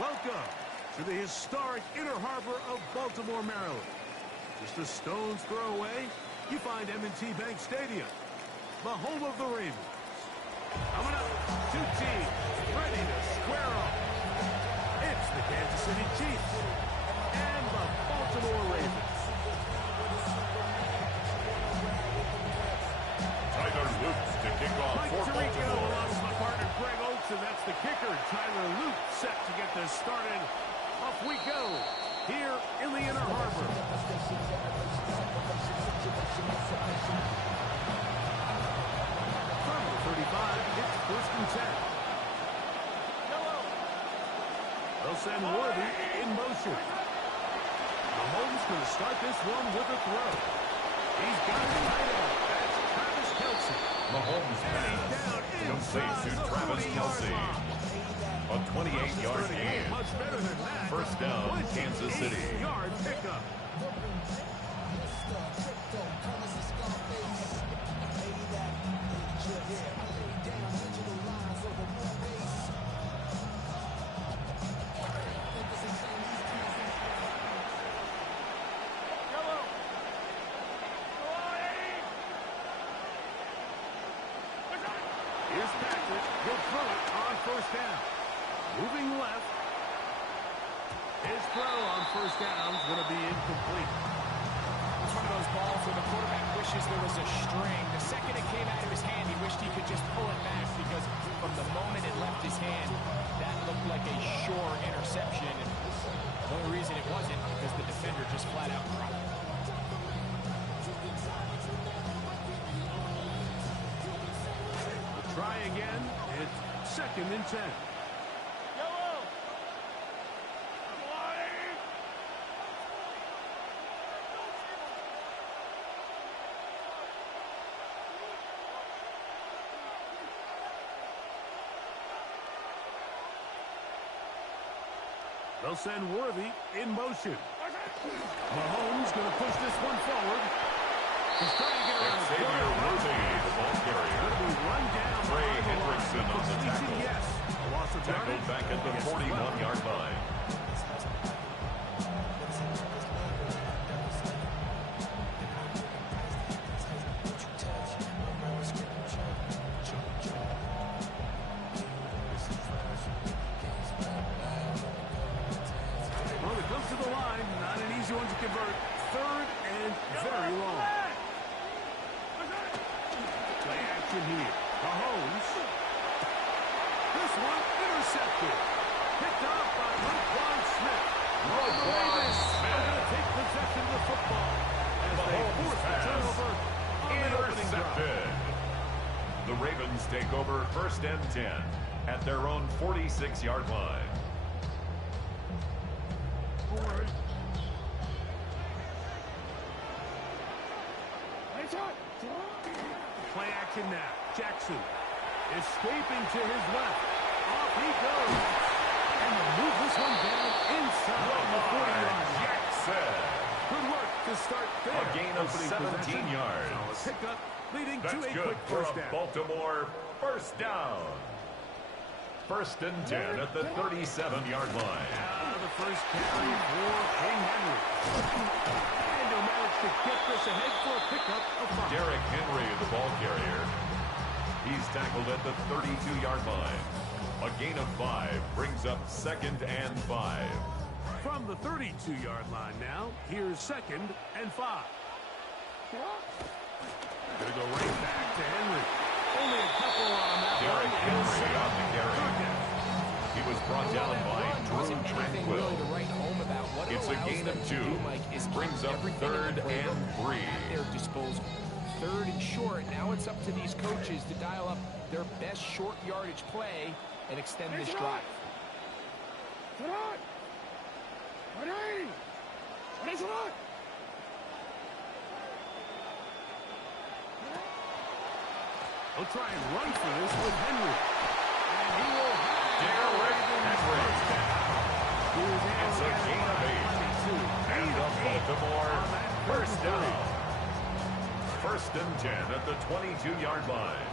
Welcome to the historic Inner Harbor of Baltimore, Maryland. Just a stone's throw away, you find M&T Bank Stadium, the home of the Ravens. Coming up, two teams ready to square off. It's the Kansas City Chiefs and the Baltimore Ravens. Tyler Luke to kick off Mike for Tirico Baltimore. along with my partner Greg Oates, and that's the kicker. Tyler Luke set to get this started. Off we go here in the Inner Harbor. From the 35, it's first and 10. They'll send Worthy in motion. Mahomes going to start this one with a throw. He's got it tight end. That's Travis Kelce. Mahomes pass. Complete to Travis Kelce. A 28-yard gain. Much better than that. First down, Kansas City. 8-yard pickup. Here's Patrick. He'll throw it on first down. Moving left. His throw on first down is going to be incomplete. It's one of those balls where the quarterback wishes there was a string. The second it came out of his hand, he wished he could just pull it back because from the moment it left his hand, that looked like a sure interception. And the only reason it wasn't because the defender just flat out dropped it. Try again. It's second and 10. They'll send Worthy in motion. Mahomes going to push this one forward. He's trying to get around the Xavier Worthy, the ball carrier. Going to be run down. Trey Hendrickson on the tackle. Yes. A loss of Tackled back at the 41-yard line. Well, it comes to the line. Not an easy one to convert. Third and very long. Play action here. Mahomes. This one intercepted. Picked off by Roquan Smith. The Ravens are going to take possession of the football as they force the turnover on the opening drive. Intercepted. The Ravens take over first and 10 at their own 46-yard line. Play action now. Jackson escaping to his left. Off he goes. And they move this one down inside the 40-yard line. Jackson. Good work to start there. A gain of Opening 17 possession. yards. Solid pickup leading That's to a good quick for first a down. Baltimore first down. First and 10 at the 37-yard line. Now the first carry for King Henry. And he'll manage to get this ahead for a pickup of 5. Derrick Henry, the ball carrier. He's tackled at the 32-yard line. A gain of 5 brings up second and 5. From the 32-yard line now, here's second and 5. Gonna go right back to Henry. Only a couple on that Derrick one. Henry on the carry. He was brought down by Drew Tranquil. Really to write home about. What it It's a allows gain them of to 2. do, Mike, is Brings keep up everything in third the playbook and 3. at their disposal. Third and short. Now it's up to these coaches to dial up their best short yardage play and extend this drive. He'll try and run for this with Henry. And he will have Derrick Henry. It's a gain of 8. And the Baltimore first down. First and 10 at the 22-yard line.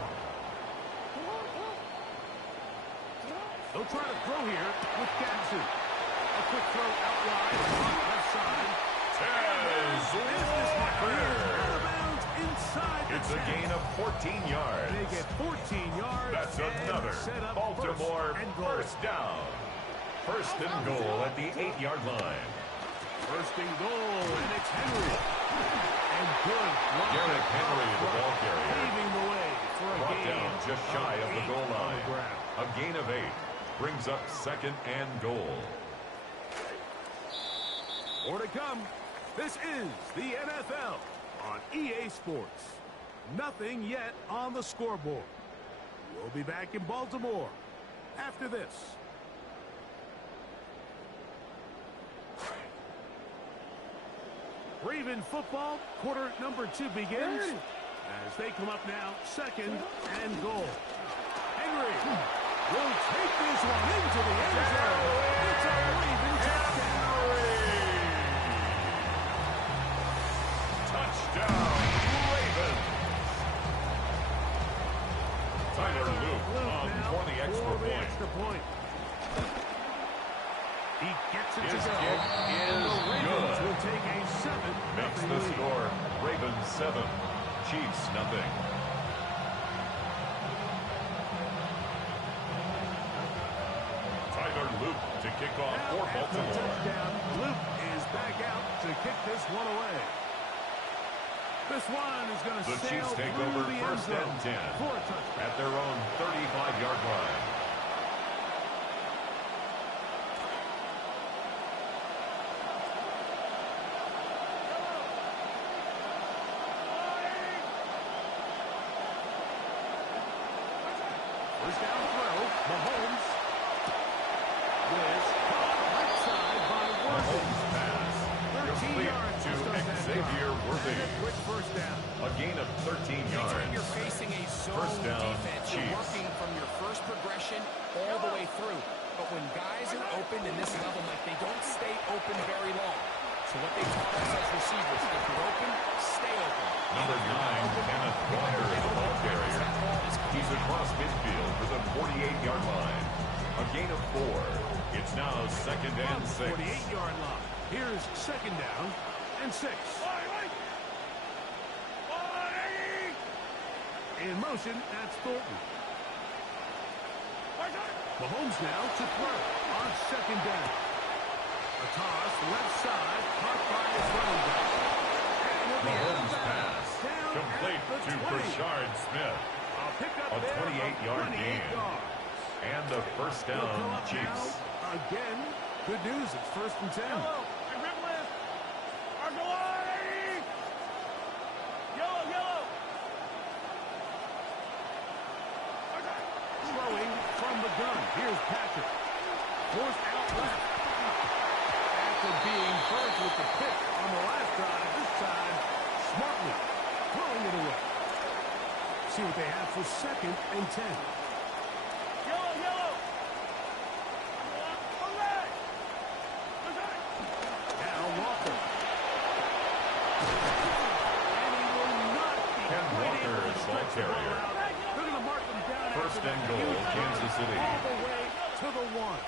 They'll try to throw here with Gatsu. A quick throw out wide on the left side. Out of bounds inside the 10. It's a gain of 14 yards. They get 14 yards. That's another Baltimore first down. First and goal at the 8-yard line. First and goal, and it's Henry. And good. Derrick Henry, the ball carrier. Paving the way for a Brought gain down just shy of the goal line. On A gain of 8 brings up second and goal. More to come. This is the NFL on EA Sports. Nothing yet on the scoreboard. We'll be back in Baltimore after this. Raven football, quarter number 2 begins. As they come up now, second and goal. Henry will take this one into the end zone. It's a Raven touchdown. Touchdown, Ravens. Tyler Luke for the extra point. He gets it His to go. kick And the is Ravens good. will take a 7-0 Makes the lead. score Ravens 7, Chiefs nothing. Tyler Luke to kick off Now, for after the Baltimore. touchdown, Luke is back out to kick this one away. This one is going to The sail Chiefs take through over the end first zone and 10 for a touchdown. at their own 35-yard line. First down throw, Mahomes. With caught right side by Worthy. Mahomes pass. 13 Complete yards to just off that Xavier drop. Worthy. And a quick first down. A gain of 13 Anytime yards. you're facing a zone First down, defense, you're Chiefs. working from your first progression all the way through. But when guys are open in this level, Mike, they don't stay open very long. So what they taught us as receivers, if you're open, stay open. Number 9, Kenneth Walker, the ball carrier. He's across midfield for the 48-yard line. A gain of 4. It's now second and 6. 48-yard line. Here's second down and 6. In motion, that's Thornton. Mahomes now to throw on second down. A toss left side, caught by his running back. And will be out of Mahomes bounds. pass. Down Complete at the to 20. Brashard Smith. A pickup A there of 28-yard 28 gain. yards. And the first They'll come down, up Chiefs. now. Again, good news. It's first and 10. Throwing from the gun. Here's Patrick. Forced out left. After being burnt with the pick on the last drive, this time smartly throwing it away. See what they have for second and 10. Now Walker. And he will not be Ken quite Walker, able to ball stretch the ball carrier. out. They're going to mark them down. First after and that. goal, Huge Kansas City. all the way to the 1.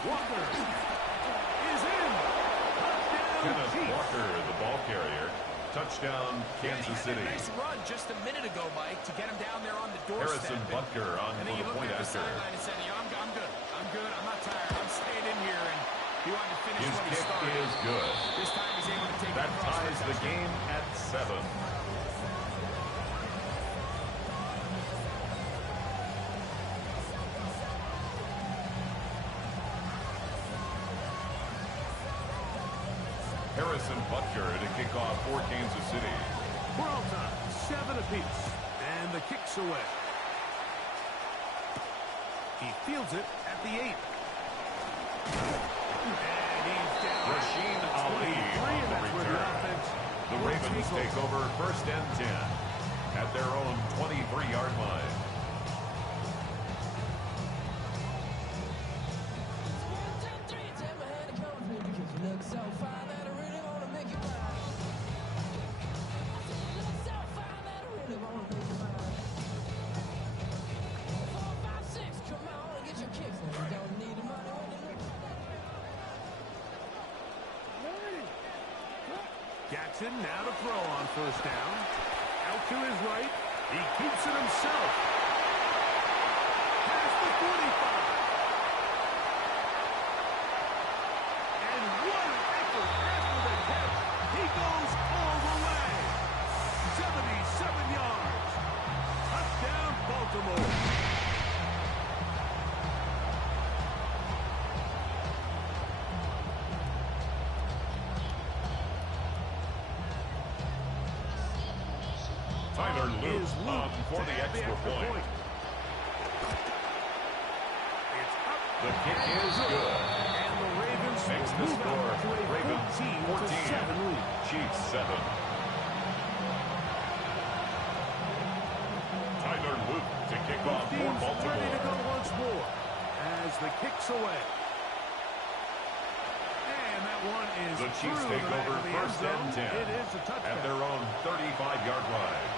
Walker is in. Touchdown, Kenneth Chiefs. Walker, the ball carrier. Touchdown, Kansas City. Nice run just a minute ago, Mike, to get him down there on the doorstep. Harrison Butker on And for then you the looked point at the after. sideline and said, I'm good. I'm good. I'm not tired. I'm staying in here. And he wanted to finish His what he kick started. is good. This time he's able to take That it across for a ties the touchdown. game at 7. Harrison Butker to kick off for Kansas City. We're all time. 7 apiece. And the kick's away. He fields it at the 8. And he's down. Rasheen Ali 23, on and the that's where the return. offense The will Ravens take over first and 10 at their own 23-yard line. Jackson now to throw on first down. Out to his right. He keeps it himself. Past the 45. And what an effort after the catch. He goes all the way. 77 yards. Touchdown, Baltimore. Tyler Luke on for the extra point. It's up. The kick is good. And the Ravens Makes the move score on to a Ravens 14-7 lead. Chiefs 7. Tyler Luke to kick off for Team's Baltimore. ready to go once more as the kick's away. And that one is The Chiefs through take the back over of the end first zone. and 10 It is a touchdown. at their own 35-yard line.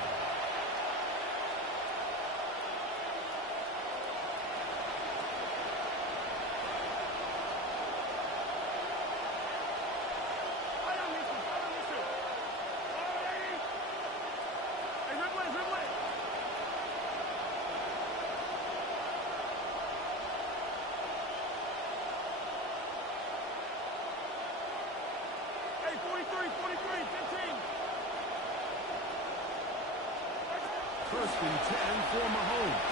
First and 10 for Mahomes.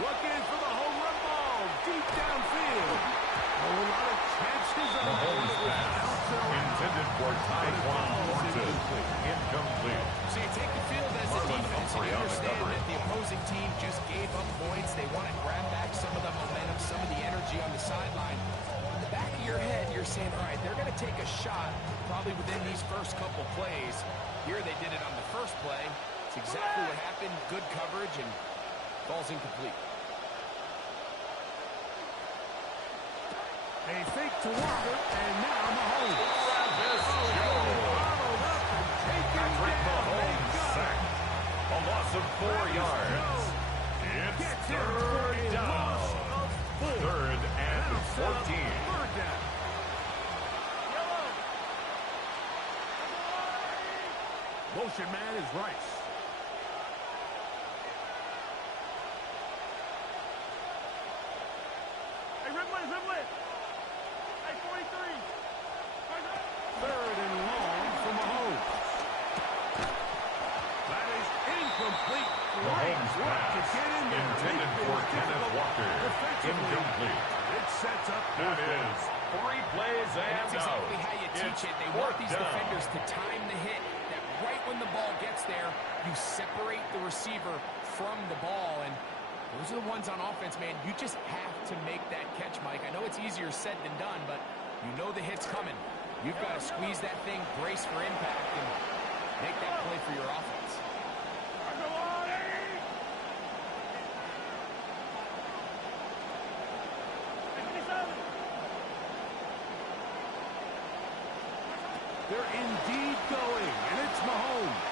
Looking for the home run ball deep downfield. A lot of chances on Mahomes pass intended for Tyquan Thornton. Incomplete. So you take the field as a Marlon defense, and Humphrey you on the understand coverage. that the opposing team just gave up points. They want to grab back some of the momentum, some of the energy on the sideline. In the back of your head, you're saying, all right, they're going to take a shot probably within these first couple plays. Here they did it on the first play. It's exactly what happened. Good coverage, and ball's incomplete. A fake to Walker, and now Mahomes. Travis Jones. Followed up and taken Patrick down. Mahomes They got sacked. A loss of 4 yards. It's gets in for third a down. loss of 4. Third and Now set up 14. third down. Motion man is Rice. Third and long for Mahomes. That is incomplete. Mahomes Great work to pass get in there. intended They've for been Kenneth difficult Walker. defensively. Incomplete. It sets up That is 3 plays And and that's exactly out. how you teach It's it. They want fourth these down. defenders to time the hit, that right when the ball gets there, you separate the receiver from the ball. And those are the ones on offense, man. You just have to make that catch, Mike. I know it's easier said than done, but you know the hit's coming. You've got to squeeze that thing, brace for impact, and make that play for your offense. They're indeed going, and it's Mahomes.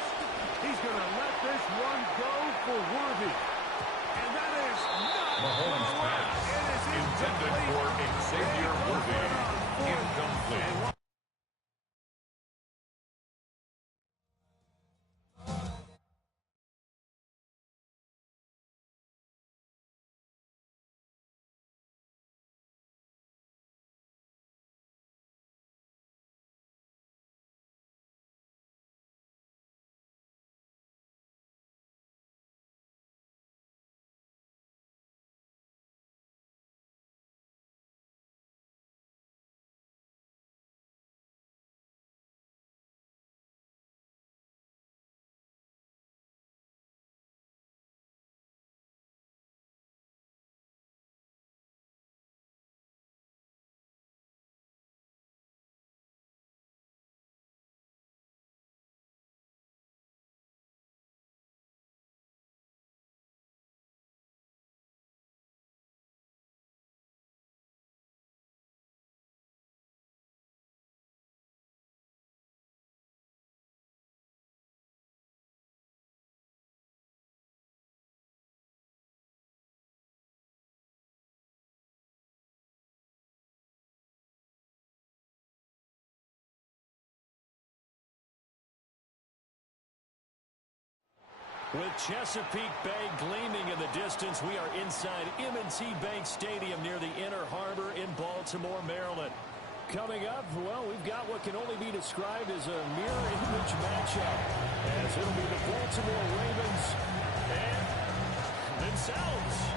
He's going to let this one go for Worthy. And that is not Mahomes gonna work. pass It is intended for incomplete. Xavier They go Worthy. for it on fourth. Incomplete. And With Chesapeake Bay gleaming in the distance, we are inside M&T Bank Stadium near the Inner Harbor in Baltimore, Maryland. Coming up, well, we've got what can only be described as a mirror image matchup, as it'll be the Baltimore Ravens and themselves.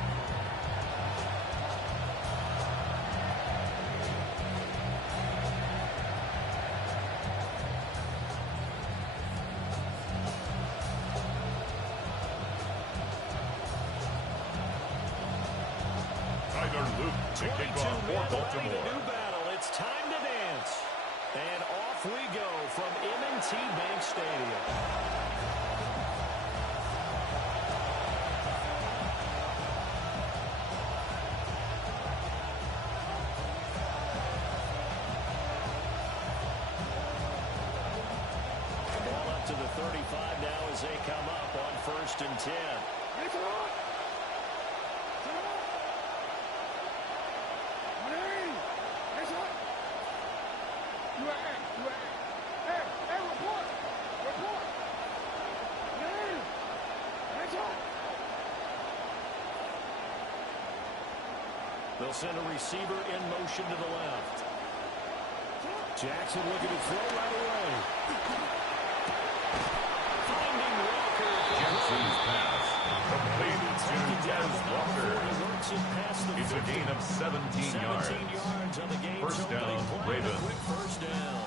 To kick off for Baltimore. It's time to dance. And off we go from M&T Bank Stadium. Ball up to the 35 now as they come up on 1st and 10. They'll send a receiver in motion to the left. Jackson looking to throw right away. Finding Walker. Jackson's pass completed to Jazz Walker. It's a gain of 17 yards. On the game. First down, Ravens. Quick first down.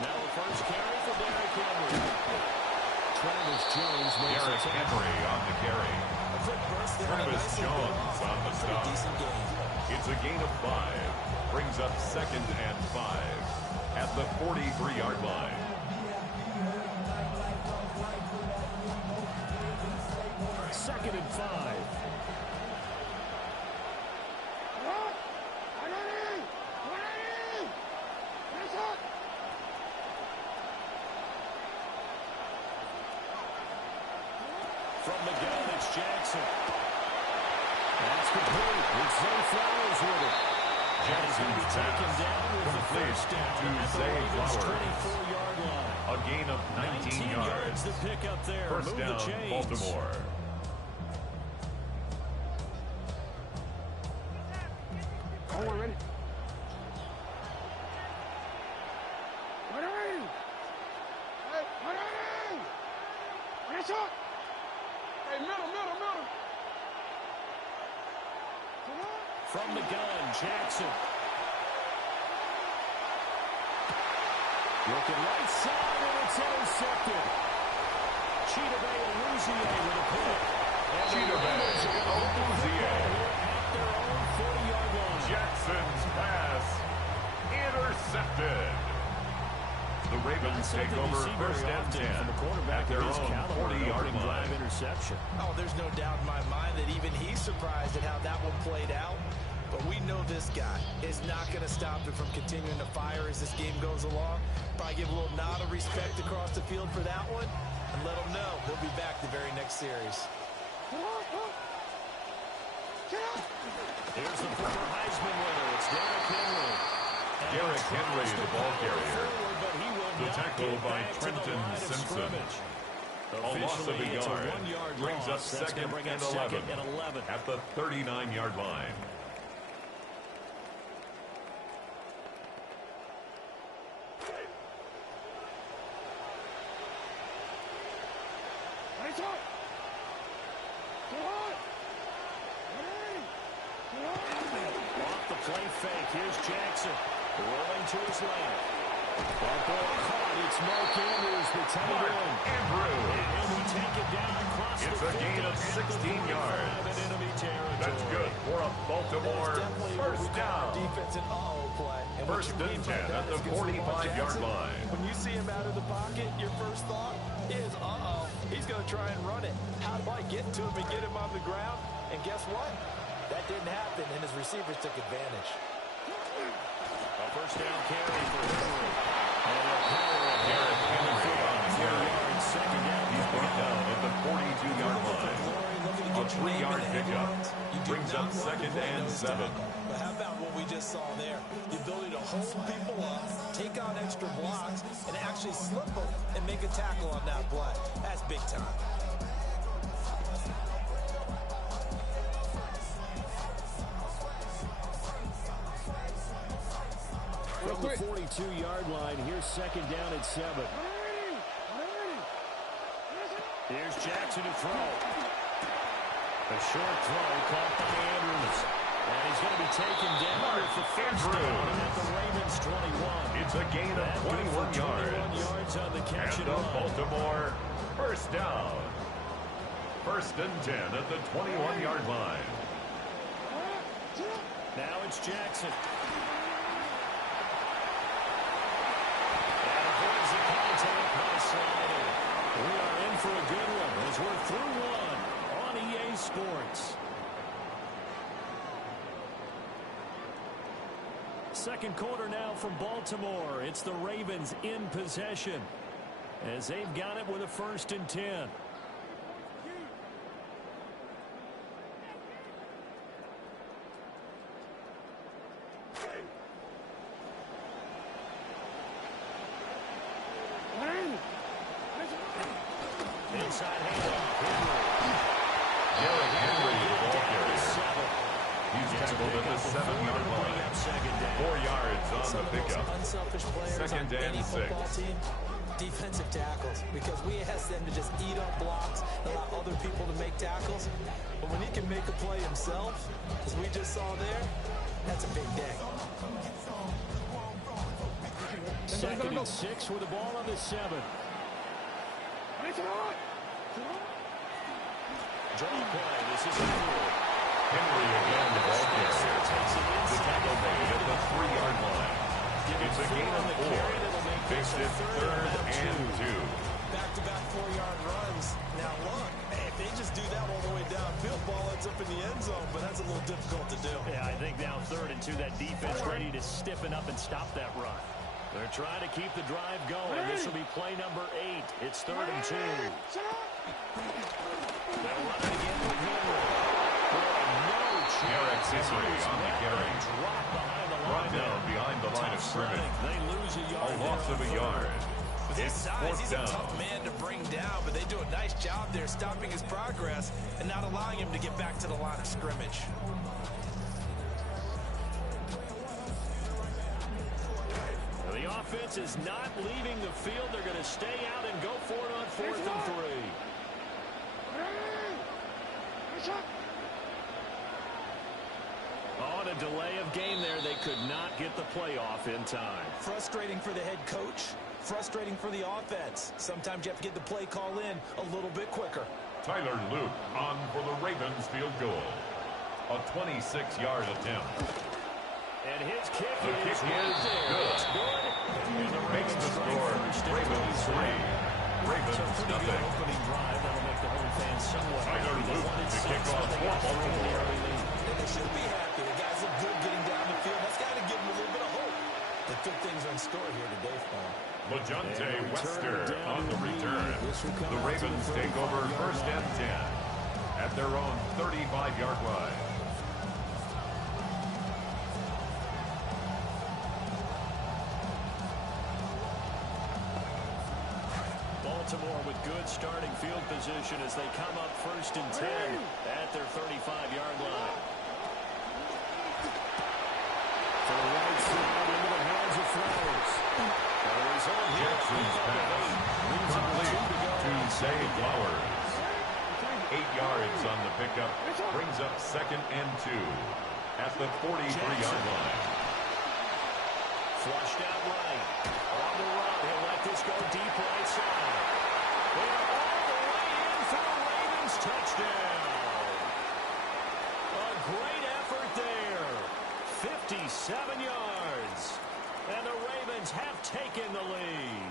Now a first carry for Derrick Henry. Travis Jones makes Derrick Henry on the carry. Travis Jones on the stop. It's a gain of 5. Brings up 2nd and 5 at the 43-yard line. Second and 5. From the gun, it's Jackson. That's complete. It's Zay Flowers with it. Jackson's Taken down with the first down to at the Zay Ravens' Flowers. 24-yard line. A gain of 19 yards. to pick up there. First Move down, the chains. Baltimore. Ready? Hey, middle. From the gun, Jackson. Looking right side, and it's intercepted. Cheetah Bay Aluzier with a pick. Cheetah Bay Aluzier. At their own 40-yard line. Jackson's pass intercepted. The Ravens take over 1st and 10 at their own 40-yard line. Interception. Oh, there's no doubt in my mind that even he's surprised at how that one played out. But we know this guy is not going to stop him from continuing to fire as this game goes along. Probably give a little nod of respect across the field for that one and let him know he'll be back the very next series. Here's the former Heisman winner. It's Derrick Henry. Derrick Henry, the ball carrier. The tackle by Trenton Simpson. A loss of a yard. Brings up 2nd and 11 at the 39-yard line. Off the play fake. Here's Jackson. Rolling to his left. That ball caught. It's Mark Andrews, the tight end. And we take it down across the 50. It's a gain of 16 yards. That's good for a Baltimore first down. Defense and play. And 1st and 10 at the 45-yard line. When you see him out of the pocket, your first thought is, he's going to try and run it. How do I get to him and get him on the ground? And guess what? That didn't happen, and his receivers took advantage. A first down carry for Henry. Derrick Henry on the carry. Second down. He's brought down at the 42-yard line. A 3-yard pickup. brings up 2nd and 7. But how about what we just saw there? The ability to hold people up, take on extra blocks, and actually slip them and make a tackle on that play. That's big time. From the 42-yard line, here's 2nd down and 7. Here's Jackson to throw. A short throw caught by Andrews. And he's going to be taken down with the first down at the Ravens 21. It's a gain of 21 yards. On the catch and the Baltimore first down. 1st and 10 at the 21-yard line. Now it's Jackson. We are in for a good one as we're through one on EA Sports. 2nd quarter now from Baltimore. It's the Ravens in possession as they've got it with a 1st and 10. Inside handoff, Henry. He's tackled at the 7-yard line. 4 yards on the pickup. Unselfish players 2nd on any and 6. football team, defensive tackles, because we ask them to just eat up blocks, allow other people to make tackles. But when he can make a play himself, as we just saw there, that's a big day. 2nd and 6 with the ball on the 7. Draw play. This is Henry again, the ball carrier. The tackle made at the 3-yard line. It's a gain of 4. Makes it 3rd and 2. Back-to-back 4-yard runs. Now look, if they just do that all the way downfield, ball ends up in the end zone, but that's a little difficult to do. Yeah, I think now 3rd and 2, that defense ready to stiffen up and stop that run. They're trying to keep the drive going. This will be play number 8. It's 3rd and 2. They'll run it again with Henry. Garrett's Henry on the carry. Brought down behind the line of scrimmage. They lose a yard. A loss of a yard. With his It's size, 4th he's down. a tough man to bring down, but they do a nice job there stopping his progress and not allowing him to get back to the line of scrimmage. The offense is not leaving the field. They're going to stay out and go for it on 4th and 3. On a delay of game there, they could not get the playoff in time. Frustrating for the head coach, frustrating for the offense. Sometimes you have to get the play call in a little bit quicker. Tyler Luke on for the Ravens field goal. A 26-yard attempt. And his kick The kick is is good. It's good. Makes the score Ravens 3. Ravens nothing. Opening drive that'll make the home fans somewhat Tyler happy. They Luke, wanted the six, kickoff but they for got three in the Baltimore. early lead. And they should be happy. The guys look good getting down the field. That's got to give them a little bit of hope that good things are in store here today for them. LeJounte Wester on the return. The Ravens take over 1st and 10 at their own 35-yard line. Baltimore with good starting field position as they come up 1st and 10 at their 35-yard line. To the right side into the hands of Flowers. Jackson's pass complete to Zay Flowers. 8 yards on the pickup. Brings up 2nd and 2 at the 43-yard line. Flushed out right. On the run. He'll let this go deep right side. They're all the way in for the Ravens touchdown. A great effort there. 57 yards. And the Ravens have taken the lead.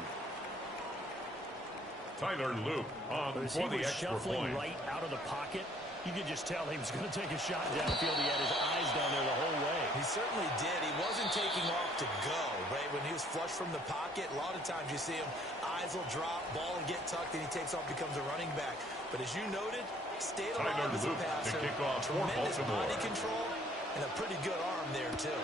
Tyler Luke on As for he the was extra shuffling point. right out of the pocket, you could just tell he was going to take a shot downfield. He had his eyes down there the whole way. He certainly did. He wasn't taking off to go, right? When he was flush from the pocket, a lot of times you see him, eyes will drop, ball will get tucked, and he takes off, becomes a running back. But as you noted, stayed alive as a passer, to kick off for tremendous Baltimore. body control, and a pretty good arm there, too.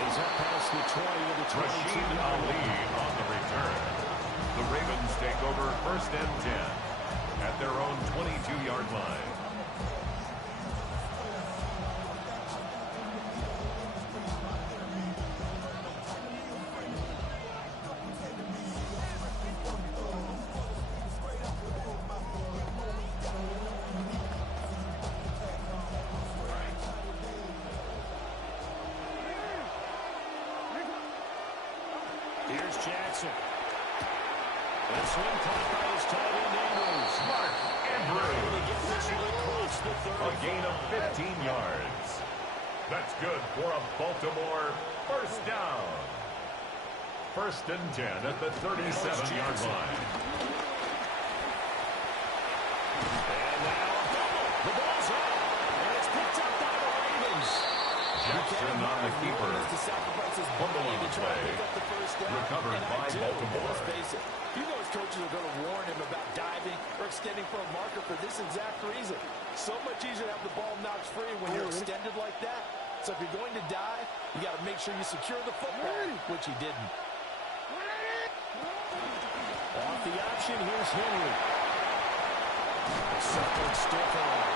He's up past the 20 to the 22. Rashid Ali on the return. The Ravens take over 1st and 10 at their own 22-yard line. Here's Jackson. That swing caught by his tight end, Andrews. Mark Andrews. To get this one across the 35. A gain of 15 yards. That's good for a Baltimore first down. 1st and 10 at the 37-yard line. And now a double. The ball's out. And it's picked up by the Ravens. Jackson on the keeper. Fumble on the play. Recovered by Baltimore. Let's face it, you know his coaches are going to warn him about diving or extending for a marker for this exact reason. So much easier to have the ball knocked free when you're extended like that. So if you're going to dive, you got to make sure you secure the football, which he didn't. Off the option, here's Henry. Second stiff arm.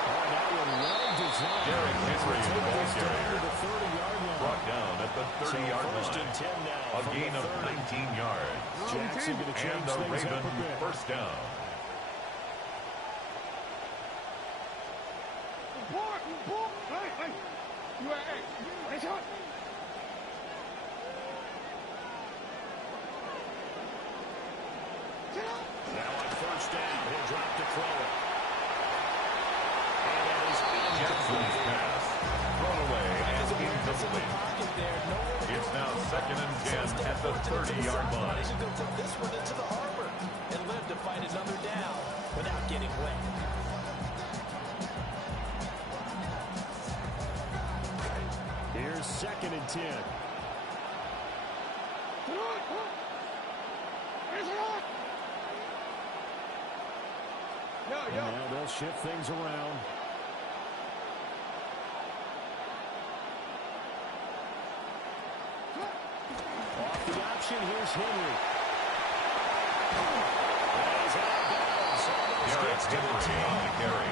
Oh, that one well designed. Derrick Henry, the ball carrier. The 30-yard line. Brought down at the 30-yard First line. and 10 now. A gain of 19 yards. Jackson going to change And the things up a Ravens bit. first down. Now on first down, he'll drop to throw it. And that is Jackson's incomplete. pass. Thrown away and incomplete. It's now 2nd and 10 at the 30-yard line. He should go put this one into the harbor and live to fight another down without getting wet. Here's 2nd and 10. And now they'll shift things around. Off the option, here's Henry. That is out of bounds. Almost Derrick gets to the Henry 10. on the carry.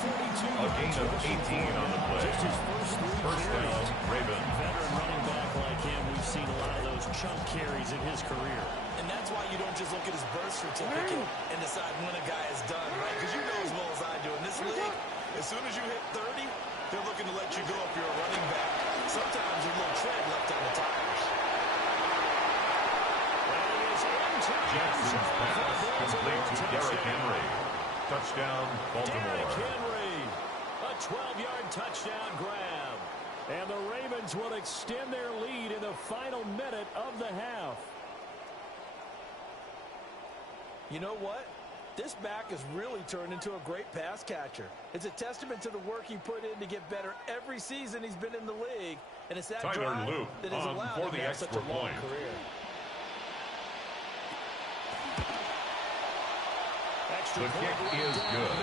42 A gain of 18 on the play. Just his first three First carries. down, Ravens. Veteran running back like him, we've seen a lot of those chunk carries in his career. And that's why you don't just look at his birth certificate and decide when a guy is done, right? Because you know as well as I do, in this league, as soon as you hit 30, they're looking to let you go if you're a running back. Sometimes there's a little tread left on the tires. Jackson's pass complete to Derrick Henry. Touchdown, Baltimore. Derrick Henry, a 12-yard touchdown grab. And the Ravens will extend their lead in the final minute of the half. You know what? This back has really turned into a great pass catcher. It's a testament to the work he put in to get better every season he's been in the league. And it's that Tyler drive Luke that has on allowed for him the to have such a extra long point. career. The kick is good.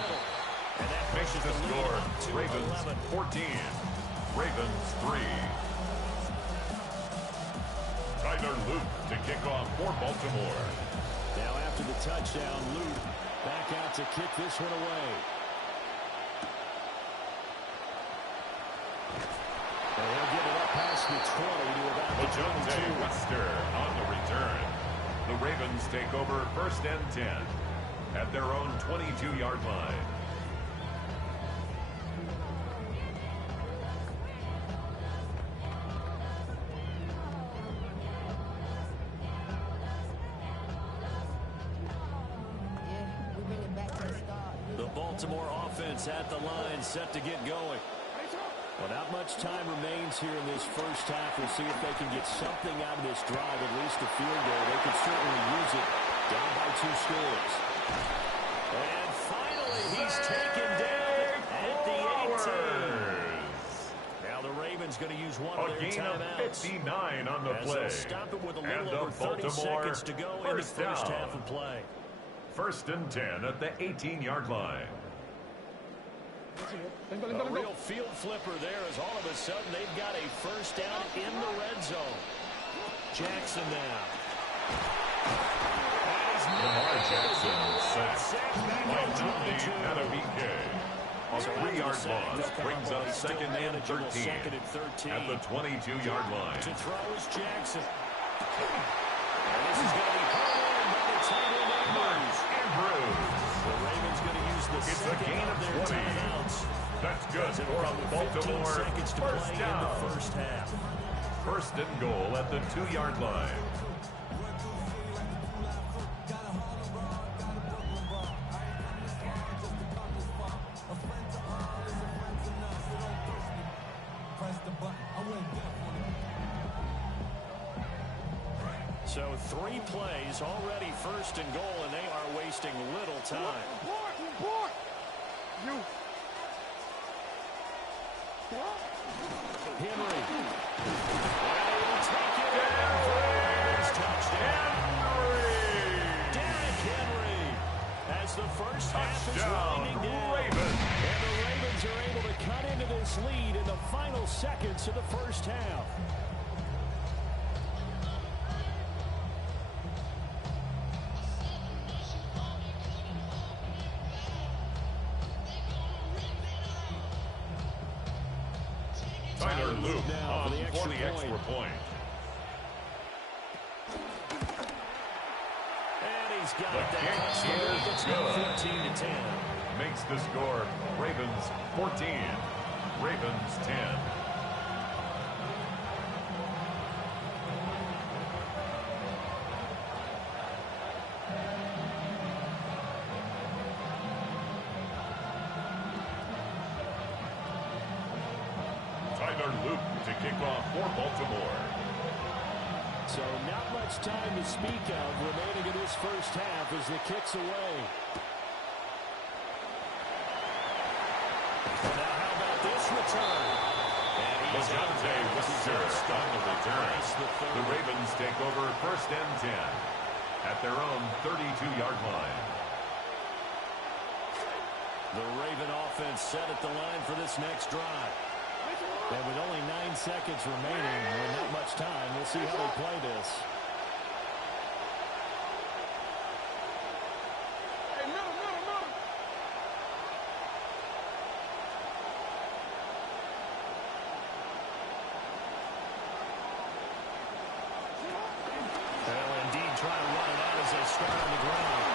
And that Makes pushes the score to Ravens 11. 14. Ravens 3. Tyler Luke to kick off for Baltimore. Now after the touchdown, Luke back out to kick this one away. And he'll get it up past the 20 to about the Lejonte 22. Wester on the return. The Ravens take over 1st and 10 at their own 22-yard line. The Baltimore offense at the line, set to get going. Well, not much time remains here in this first half. We'll see if they can get something out of this drive, at least a field goal. They could certainly use it down by 2 scores. And finally, he's taken down at the 18. Now the Ravens going to use one of their timeouts. 59 on the as play. They'll stop it with a and little over 30 seconds to go in the first half of play. 1st and 10 at the 18-yard line. A real field flipper there as all of a sudden they've got a first down in the red zone. Jackson now. Lamar Jackson sacked by Nnamdi Madubuike. A 3-yard loss brings up 2nd and 13 at the 22-yard line. To throw is Jackson. And this is going to be hard by the tight end Andrews. The Ravens going to use the second of their timeouts. That's good for a Baltimore first down. In the first half. 1st and goal at the 2-yard line. So 3 plays already 1st and goal, and they are wasting little time. Henry. Will take it down for his touchdown. Derrick Henry as the first half is winding down. Ravens. And the Ravens are able to cut into this lead in the final seconds of the first half. Tyler Luke on for the extra point. And he's got that. It's 14-10. Makes the score Ravens 14, Ravens 10. Tyler Luke to kick off for Baltimore. So not much time to speak of remaining in this first half as the kick's away. Now how about this return? And he's Lejante Webster on the return. The Ravens take over 1st and 10 at their own 32-yard line. The Raven offense set at the line for this next drive. And with only 9 seconds remaining and not much time, we'll see how they play this. Well, indeed, try to run it out as they start on the ground.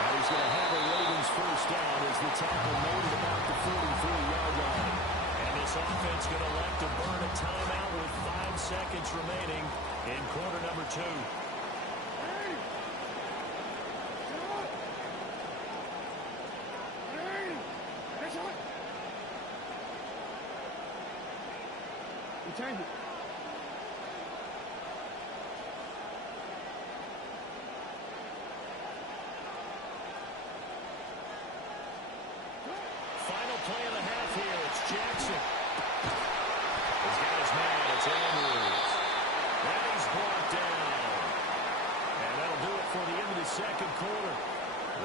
And he's going to have the Ravens first down as the tackle made at about the 43-yard line. This offense going to elect to burn a timeout with 5 seconds remaining in quarter number 2. Change it. Final play of the half here. It's Jackson. He's got his man. It's Andrews. And he's brought down. And that'll do it for the end of the second quarter.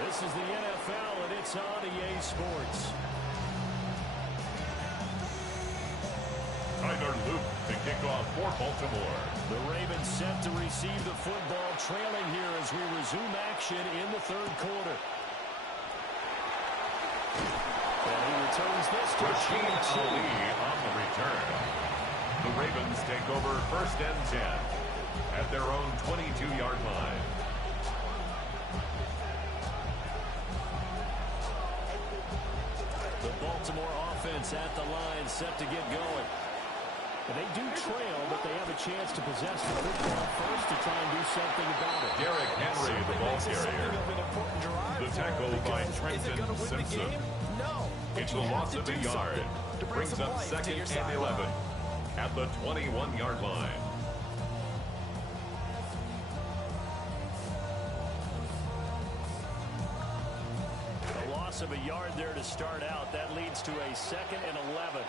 This is the NFL, and it's on EA Sports. Tyler Luke to kick off for Baltimore. The Ravens set to receive the football, trailing here as we resume action in the third quarter. And he returns this to Rashid Ali on the return. The Ravens take over 1st and 10 at their own 22-yard line. The Baltimore offense at the line set to get going. And they do trail, but they have a chance to possess the football first to try and do something about it. Derrick Henry, the ball carrier. The tackle by Trenton Simpson. It's a loss of a yard. Brings up 2nd and 11 at the 21-yard line. loss of a yard there to start out. That leads to a 2nd and 11.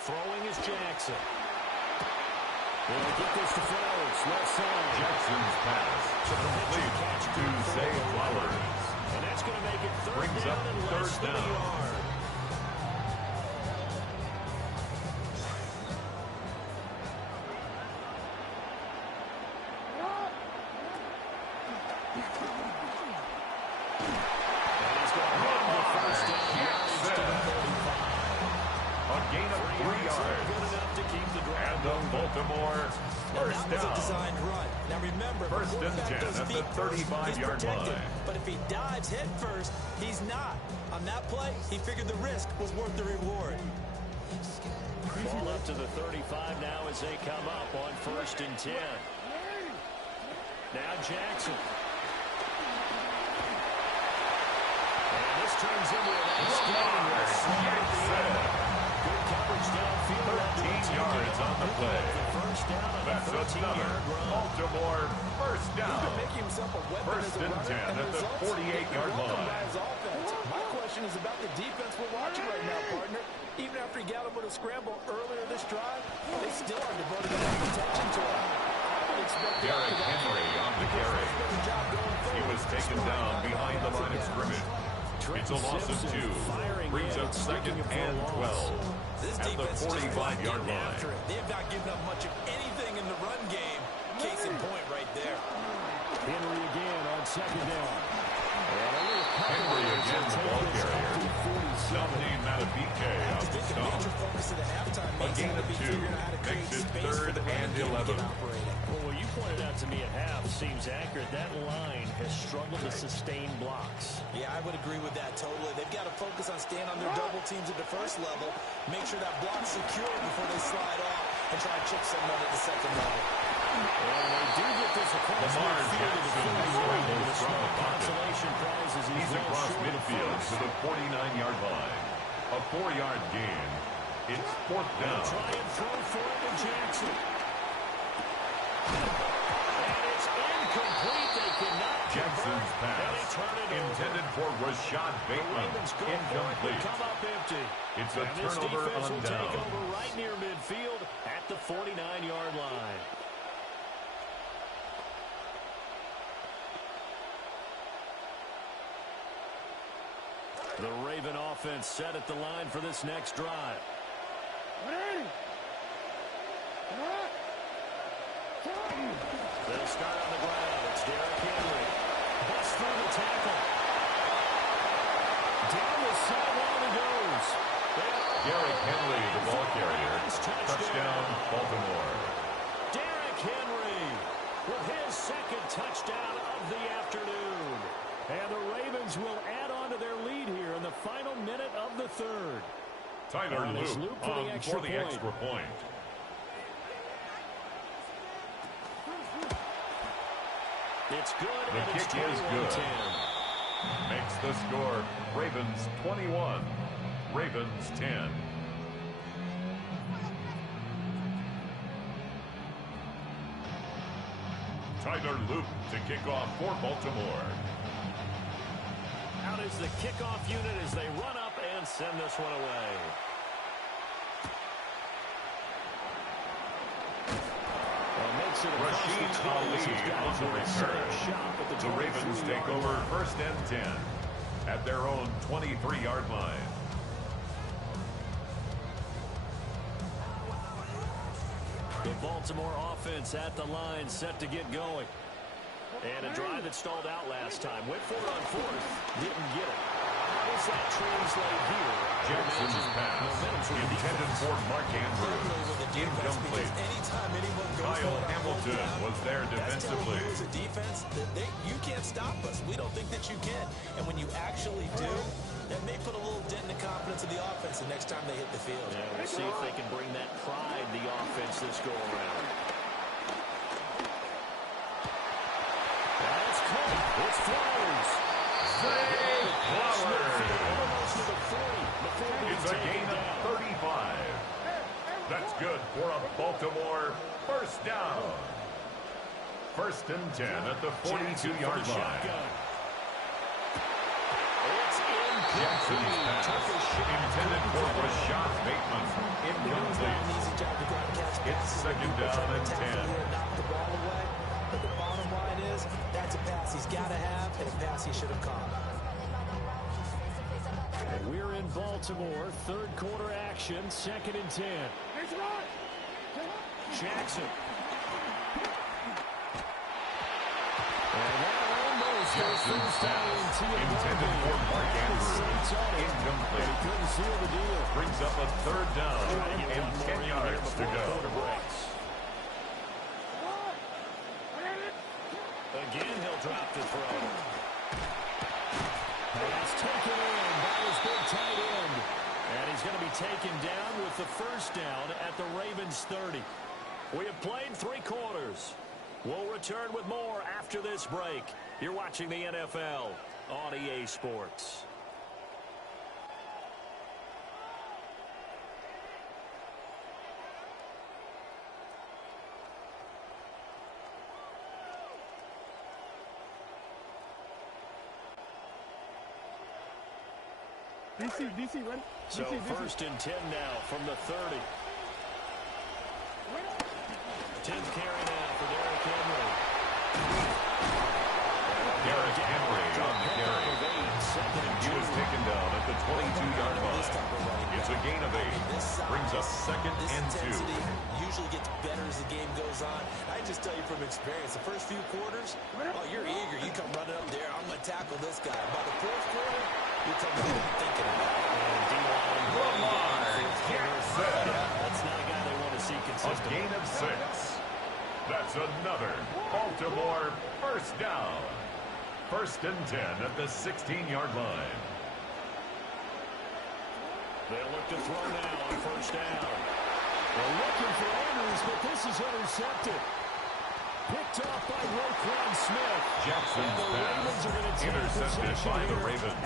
Throwing is Jackson. They'll get this to Flowers. Left side. Jackson's pass complete to Zay Flowers. And that's going to make it third Brings down up and less third than a down. yard. Baltimore first down. A designed run. Now remember, First and 10 at the 35-yard line. But if he dives head first, he's not. On that play, he figured the risk was worth the reward. Ball up to the 35 now as they come up on 1st and 10. Now Jackson. And this turns into a nice game. Good coverage downfield. 13 yards on the play. First down on That's another Baltimore first down. First and 10 at the 48-yard line. My question is about the defense we're watching right now, partner. Even after he got him with a scramble earlier this drive, they still are devoting enough attention to him. Derrick Henry on the carry. He was taken down behind the line of scrimmage. It's a loss of 2. Brings up 2nd and 12 at the 45-yard line. They have not given up much of anything in the run game. Case in point right there. Henry again on 2nd down. Henry again, the ball carrier. Dominique Matabike on the stop. A gain of 2 makes it 3rd and 11. Well, what you pointed out to me at half seems accurate. That line has struggled to sustain blocks. Yeah, I would agree with that totally. They've got to focus on staying on their double teams at the first level, make sure that block's secure before they slide off and try to chip someone at the second level. And they do get this across midfield to the 40-yard line. Consolation prize as He's across midfield to the 49-yard line. A 4-yard gain. It's 4th down. Try and throw for it to Jackson. And it's incomplete. They cannot Jackson's pass intended for Rashad Bateman. Incomplete. Come up empty. It's a and this turnover defense on will down. take over right near midfield at the 49-yard line. The Raven offense set at the line for this next drive. They'll start on the ground. It's Derrick Henry. Busts through the tackle. Down the sideline he goes. Derrick Henry, the ball carrier. Touchdown, Baltimore. Derrick Henry with his 2nd touchdown of the afternoon. And the Ravens will add on to their lead here in the final minute of the 3rd. Tyler Luke for the extra point. It's good. The kick is good. Makes the score Ravens 21, Ravens 10. Tyler Luke to kick off for Baltimore. Out is the kickoff unit as they run up and send this one away. Rashid Ali on the return. The Ravens take over 1st and 10 at their own 23-yard line. The Baltimore offense at the line set to get going. And a drive that stalled out last time. Went for it on 4th. Didn't get it. How does that translate here? Jackson's pass intended for Mark Andrews. Incomplete. Kyle Hamilton was there defensively. As a defense, you can't stop us. We don't think that you can. And when you actually do, that may put a little dent in the confidence of the offense the next time they hit the field. Yeah, we'll see if they can bring that pride the offense this go around. That's caught. It's Flowers. Zay Flowers. It's a gain of 35. That's good for a Baltimore first down. 1st and 10 at the 42-yard line. Jackson's pass, intended for Rashad Bateman, incomplete. It's second down and 10. Knock the ball away, but the bottom line is that's a pass he's got to have and a pass he should have caught. And we're in Baltimore, third quarter action, second and 10. Jackson. And that almost Jackson's pass, intended for Mark Andrews, incomplete. He couldn't seal the deal. Brings up a third down and 10 yards to go. Again, he'll drop the throw. Pass taken in by his big tight end. And he's going to be taken down with the first down at the Ravens 30. We have played 3 quarters. We'll return with more after this break. You're watching the NFL on EA Sports. DC, ready? So DC. first and 10 now from the 30. 10th carry now for Derrick Henry. Derrick Henry on the carry. He was taken down at the 22-yard line. It's a gain of 8. Brings us second and 2. Usually gets better as the game goes on. I just tell you from experience, the first few quarters, oh, you're eager. You come running up there. I'm going to tackle this guy. By the fourth quarter, you're coming in thinking about it. That's not a guy they want to see consistent. A gain of 6. That's another Baltimore first down. First and 10 at the 16-yard line. They'll look to throw now on first down. They're looking for Andrews, but this is intercepted. Picked off by Roquan Smith. Jackson's pass intercepted by the Ravens.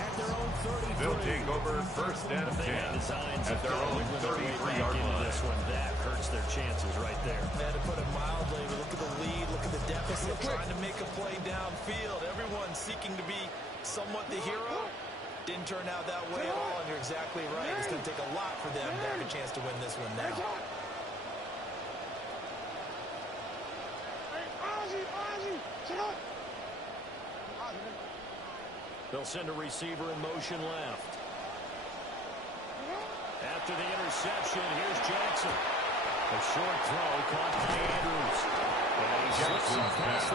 They'll take over first and 10 at their own 33-yard line. This one, that hurts their chances right there. Man, to put it mildly, look at the lead, look at the deficit, trying to make a play downfield. Everyone seeking to be somewhat the hero. Didn't turn out that way at all, and you're exactly right. It's going to take a lot for them to have a chance to win this one now. They'll send a receiver in motion left. After the interception, here's Jackson. A short throw caught by Andrews. Jackson's pass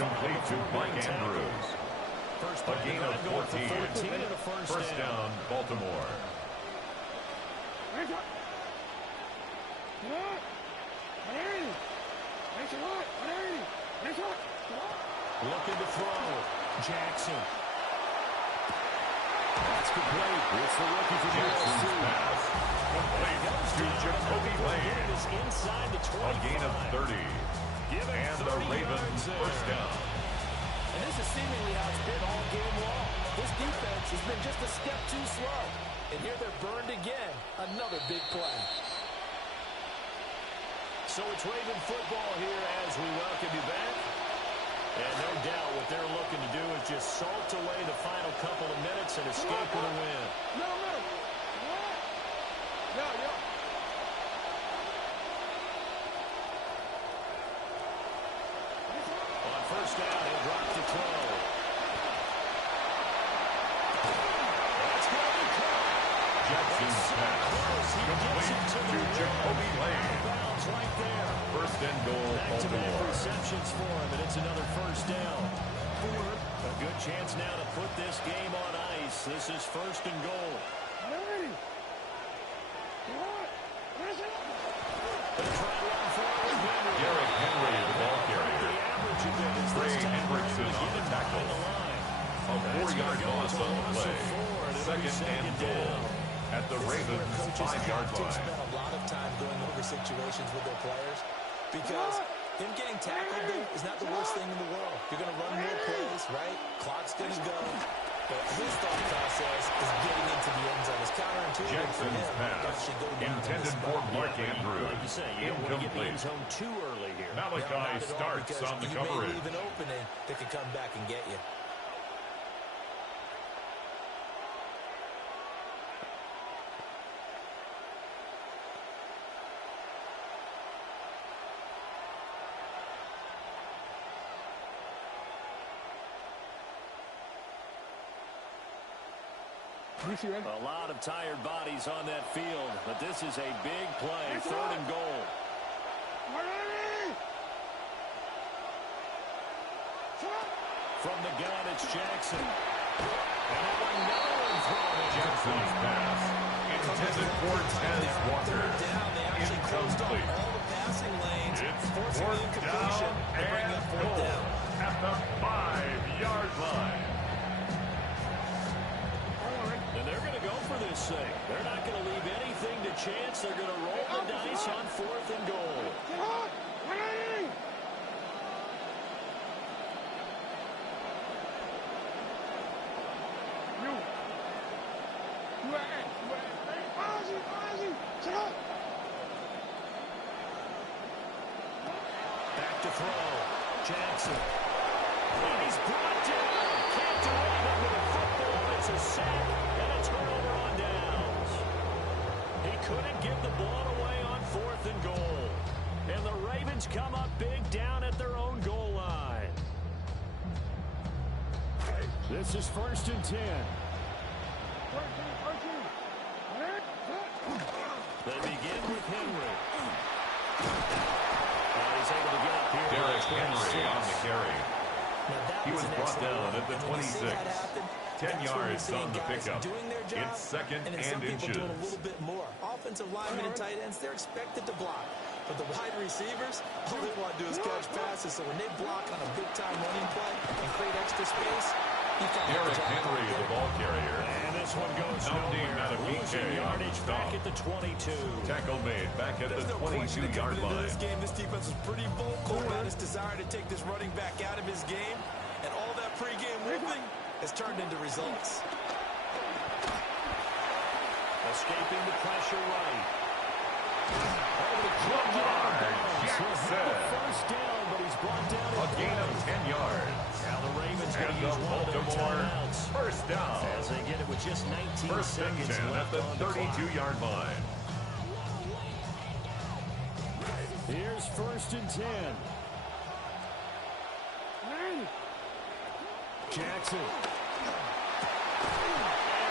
complete to Mike Andrews. A gain of 14. And a First down, Baltimore. Looking to throw. Jackson. That's complete. It's the rookie from Jackson's pass complete to Jacoby Lane. Inside the 25. A gain of 30. And the Ravens first down. And this is seemingly how it's been all game long. This defense has been just a step too slow. And here they're burned again. Another big play. So it's Raven football here as we welcome you back. And no doubt what they're looking to do is just salt away the final couple of minutes and escape with a win. On first down, he'll drop to 12. That's going to be caught. Jackson's pass complete to Jacoby Lane. Bounds right there. First and goal, Back-to-back Baltimore. receptions for him, and it's another first down. A good chance now to put this game on ice. This is first and goal. Derrick Henry, the ball carrier. Trey Hendrickson on the tackle. A 4-yard loss on the play. Second and goal at the Ravens' 5-yard line. Spend a lot of time going over situations with their players because him getting tackled there is not the worst thing in the world. You're going to run more plays, right? Clock's going to go. But his thought process is getting into the end zone. It's counterintuitive for him. Jackson's pass intended for Mark Andrews. Like you say, you don't want to get the end Incomplete. zone too early here. Malachi starts on the you coverage. may leave an opening that could come back and get you. A lot of tired bodies on that field, but this is a big play, 3rd and goal. From the gun, it's Jackson. And that one, no one thrown it. Jackson's pass intended for Tez Walker. Incomplete. All the passing lanes, It's forcing the incompletion and bringing up 4th down. At the 5-yard line. And they're going to go for this thing. They're not going to leave anything to chance. They're going to roll the dice on 4th and goal. Back to throw. Jackson. And he's brought down. Can't do anything with a football. It's a sack and a turnover on downs. He couldn't give the ball away on 4th and goal. And the Ravens come up big down at their own goal line. This is 1st and 10. They begin with Henry. He's able to get up here. Derrick Henry on the carry. He was brought down at the 26. 10 yards on the pickup. It's 2nd and inches. Doing a little bit more. Offensive linemen and tight ends, they're expected to block. But the wide receivers, all they want to do is catch passes. So when they block on a big-time running play and create extra space, Derrick Henry, the ball carrier. And this one goes nowhere. Losing yardage back at the 22. Tackle made back at the 22-yard line. This game, this defense is pretty vocal about its desire to take this running back out of his game. And all that pregame whooping has turned into results. Escaping the pressure right. First down, but he's brought down a gain of 10 yards. Now the Ravens and going to use one of their timeouts. First down. As they get it with just 19 First and seconds 10 left at the on the 32-yard line. Here's 1st and 10. Jackson. And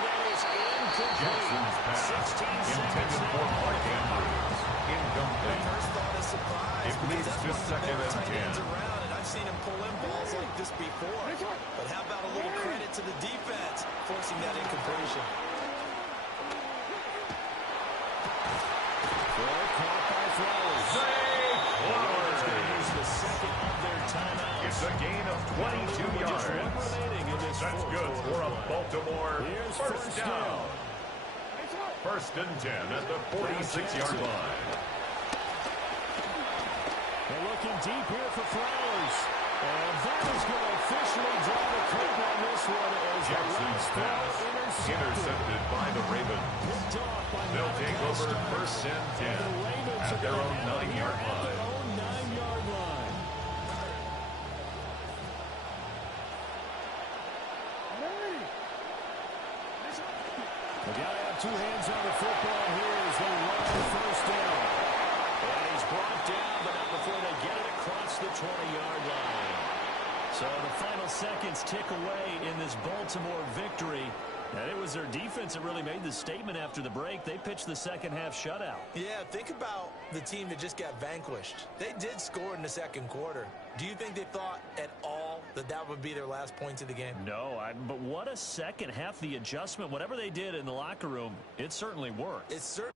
that is incomplete. Jackson's pass intended for Mark Andrews. Incomplete. First thought is surprise. It leads to 2nd and 10. Around, and I've seen him pull in balls like this before. But how about a little credit to the defense forcing that incompletion? Caught by Flowers. Flowers going to use the 2nd of their timeouts. It's a gain of 22 yards. That's good for a Baltimore first down. 1st and 10 at the 46-yard line. They're looking deep here for Flowers. And that is going to officially draw the curtain on this one. As Jackson's pass intercepted by the Ravens. They'll take over 1st and 10 at their own 9-yard line. They got to have 2 hands on the football here as they run the first down. And he's brought down, but not before they get it across the 20-yard line. So the final seconds tick away in this Baltimore victory. And it was their defense that really made the statement after the break. They pitched the second-half shutout. Yeah, think about the team that just got vanquished. They did score in the 2nd quarter. Do you think they thought at all that that would be their last points of the game? No, but what a second half. The adjustment, whatever they did in the locker room, it certainly worked. It certainly.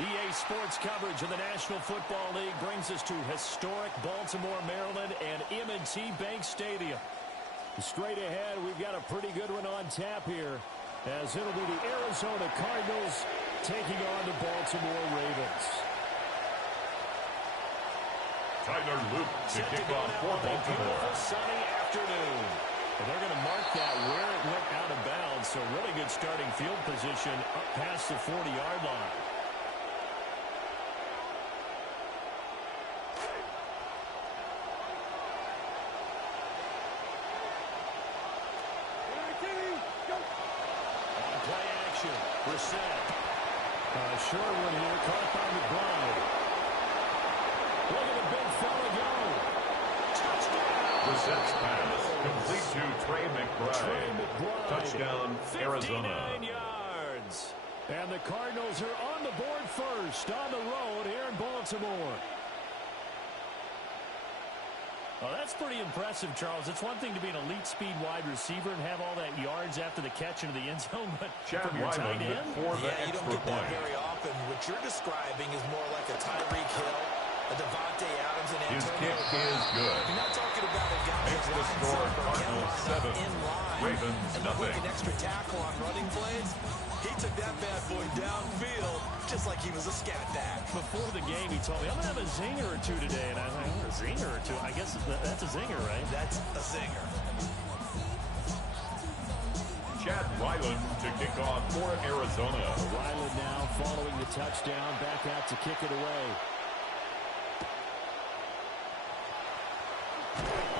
EA Sports coverage of the National Football League brings us to historic Baltimore, Maryland, and M&T Bank Stadium. Straight ahead, we've got a pretty good one on tap here. as it'll be the Arizona Cardinals taking on the Baltimore Ravens. Tyler Luke to kick off for Baltimore. Sunny afternoon. And they're going to mark that where it went out of bounds. So really good starting field position up past the 40-yard line. On play action. Brissett. Short one here. Caught by McBride. Look at the big fella go. Touchdown. Brissett's pass complete to Trey McBride. Touchdown, Arizona. 59 yards. And the Cardinals are on the board first on the road here in Baltimore. Well, that's pretty impressive, Charles. It's one thing to be an elite speed wide receiver and have all that yards after the catch into the end zone, but Chad from your tight end? for the Yeah, you don't extra get that point. very often. What you're describing is more like a Tyreek Hill, a Devontae Adams, and His Antonio kick Brown. is good. You're not talking about a guy Makes that the lines score up or Cardinals can line 7, up in line Ravens and look like nothing. an extra tackle on running plays. He took that bad boy downfield just like he was a scat back. Before the game, he told me, I'm going to have a zinger or two today. And I was like, a zinger or two? I guess that's a zinger, right? That's a zinger. Chad Ryland to kick off for Arizona. Ryland now following the touchdown, back out to kick it away.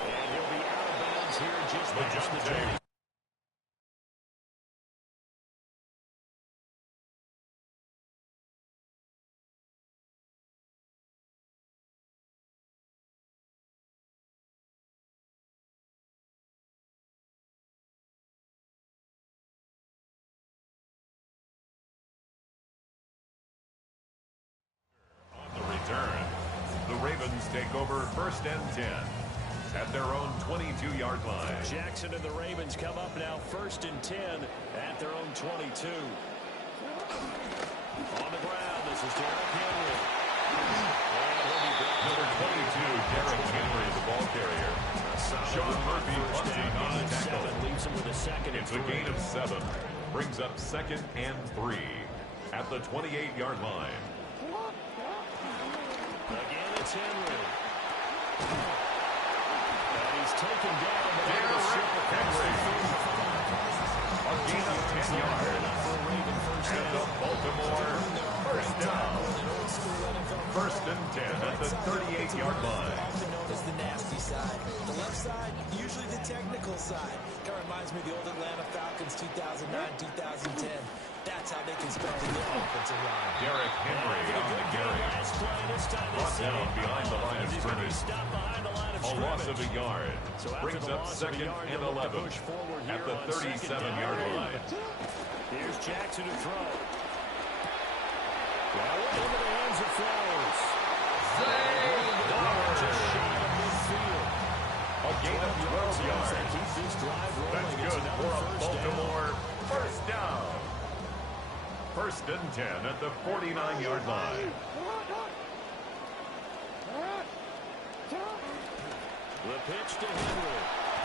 And he'll be out of bounds here just past the 20. Return. The Ravens take over 1st and 10 at their own 22-yard line. Jackson and the Ravens come up now 1st and 10 at their own 22. On the ground, this is Derrick Henry. Number 22, Derrick Henry, the ball carrier. Sean Murphy punting on the tackle. Leaves him with a second and It's a gain of 7. Brings up 2nd and 3 at the 28-yard line. Again, it's Henry. And he's taken down. Derrick Henry. A gain of 10 yards. And the Baltimore first down. 1st and 10 at the 38-yard line. Often known as the nasty side. The left side, usually the technical side. Kind of reminds me of the old Atlanta Falcons 2009-2010. That's how they constructed their offensive line. Derrick Henry on the carry. Brought down behind the line of scrimmage. A loss of a yard. Brings up 2nd and 11 at the 37-yard line. Here's Jackson to throw. Well, into the hands of Flowers. A gain of 12 yards. That's good for a Baltimore first down. 1st and 10 at the 49-yard line. The pitch to Henry.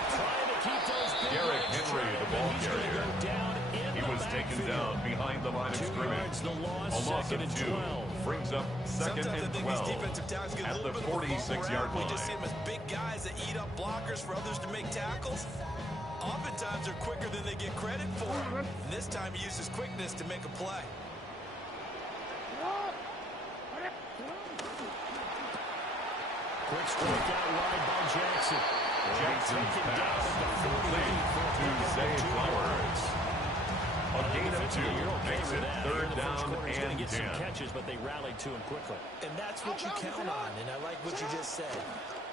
Trying to keep those big Derrick legs Henry, trapped, the ball and he's gonna carrier. go down in He the was taken backfield. down behind the line of 2 scrimmage. yards, the loss, A loss second of and 2. 12. Brings up 2nd Sometimes I and think 12 these defensive tackles get a at little the bit of a bumble 46-yard rap. We just see line. them as big guys that eat up blockers for others to make tackles. Oftentimes they're quicker than they get credit for. And this time he uses quickness to make a play. Quick strike out wide by Jackson. Jackson's pass complete to Zay Flowers. A gain of 2 makes it 3rd down and get some 10. catches, but they rallied to him quickly. And that's what you count on, and I like what you just said.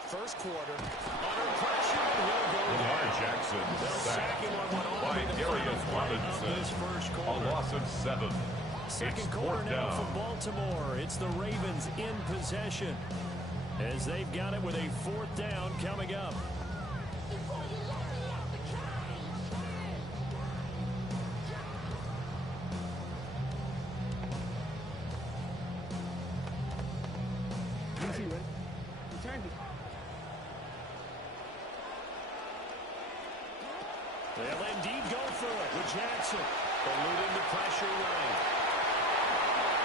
First quarter. Under pressure, and he'll go Lamar down. Jackson They'll sack sacked him on one off by in the Darius final play of Robinson. this first A quarter. loss of 7. Second It's quarter 4th now down. for Baltimore. It's the Ravens in possession as they've got it with a 4th down coming up. Easy, right? Return it. They'll indeed go for it with Jackson. Eluding the pressure right.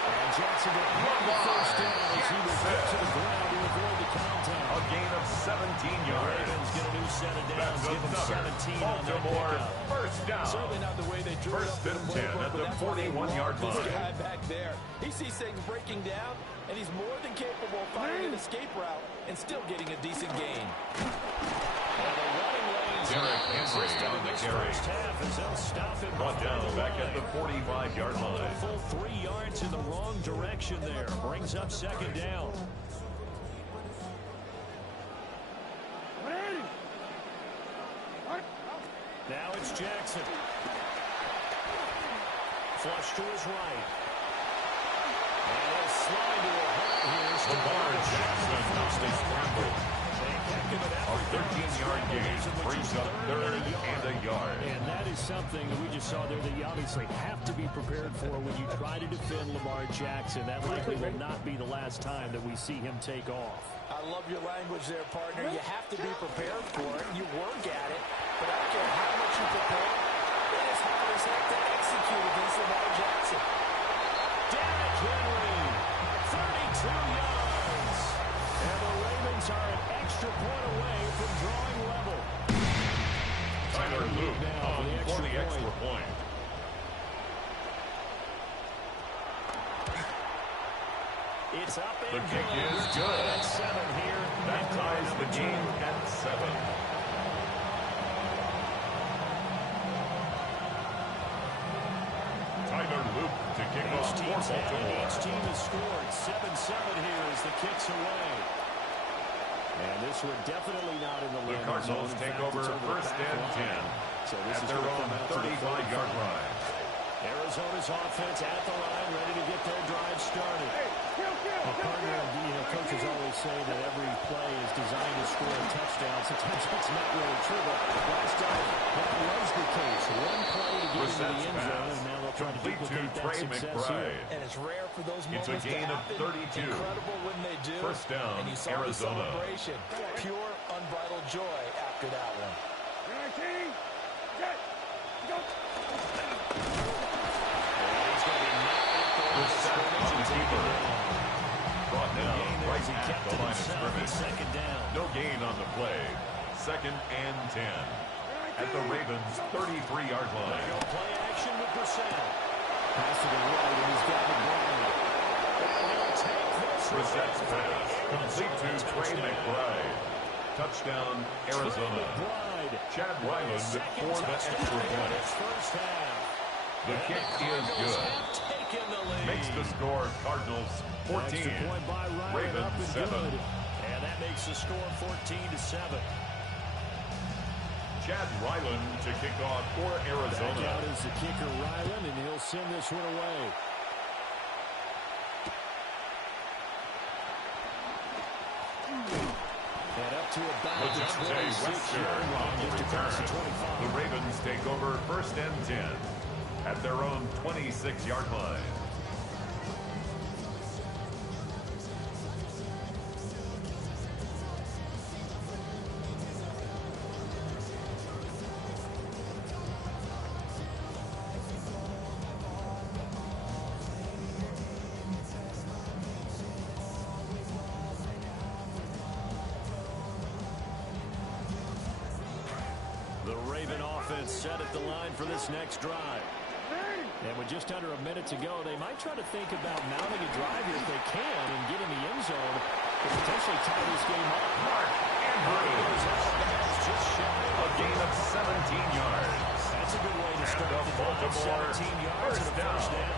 And Jackson will get the first down as he will get to the ground to avoid the contact. A gain of 17 yards. Ravens get a new set of downs. Give him 17 on that Baltimore pickup. first down. Certainly not the way they drew First it up and in the 10 playbook, at but the that's why they 41-yard want this line. guy back there. He sees things breaking down, and he's more than capable of finding an escape route and still getting a decent gain. Derrick Henry on the carry. Brought down back at the 45-yard line. Full 3 yards in the wrong direction there. Brings up second down. Now it's Jackson. Flush to his right. And he'll slide to a hole here. Lamar Jackson knocked a scramble. A 13-yard gain brings up third and a yard. And that is something that we just saw there that you obviously have to be prepared for when you try to defend Lamar Jackson. That likely will not be the last time that we see him take off. I love your language there, partner. You have to be prepared for it. You work at it. But I don't care how much you prepare, it is hard as heck to execute against Lamar Jackson. Derrick Henry, 32 yards. And the Ravens are an extra point away from drawing level. Tyler Luke for the extra point. It's up and The kick is good. At 7 here. That ties the game at 7. Tyler Luke to kick off for Baltimore. Each team has scored 7-7 here as the kick's away. And this one definitely not in the The Cardinals take over first and 10 so this at their own 35-yard line. Arizona's offense at the line, ready to get their drive started. Coaches always say that every play is designed to score a touchdown. Sometimes that's not really true, but last time that was the case. One play to get into the end zone, and now they'll try to duplicate that success here. And it's rare for those It's moments a gain to of happen. 32. Incredible when they do. First down, and you saw Arizona. The celebration. Pure, unbridled joy after that one. Brought down right at the line of scrimmage. Second down. No gain on the play. Second and 10 at the Ravens' 33-yard line. Play action with Brissett. Pass to the right, and he's got the ball. Brissett's pass complete to Trey McBride. Touchdown, Arizona. Chad Ryland for the extra point. The kick is good. Makes the score Cardinals 14, Ravens 7. And that makes the score 14-7. Chad Ryland to kick off for Arizona. Back out is the kicker Ryland, and he'll send this one away. And up to about the 26-yard line, just across the 25. The Ravens take over first and 10 at their own 26-yard line. The Raven offense set at the line for this next drive. And with just under a minute to go, they might try to think about mounting a drive here if they can and get in the end zone to potentially tie this game up. Mark Andrews. A gain of 17 yards. That's a good way to start the Baltimore 17 yards first and a first down.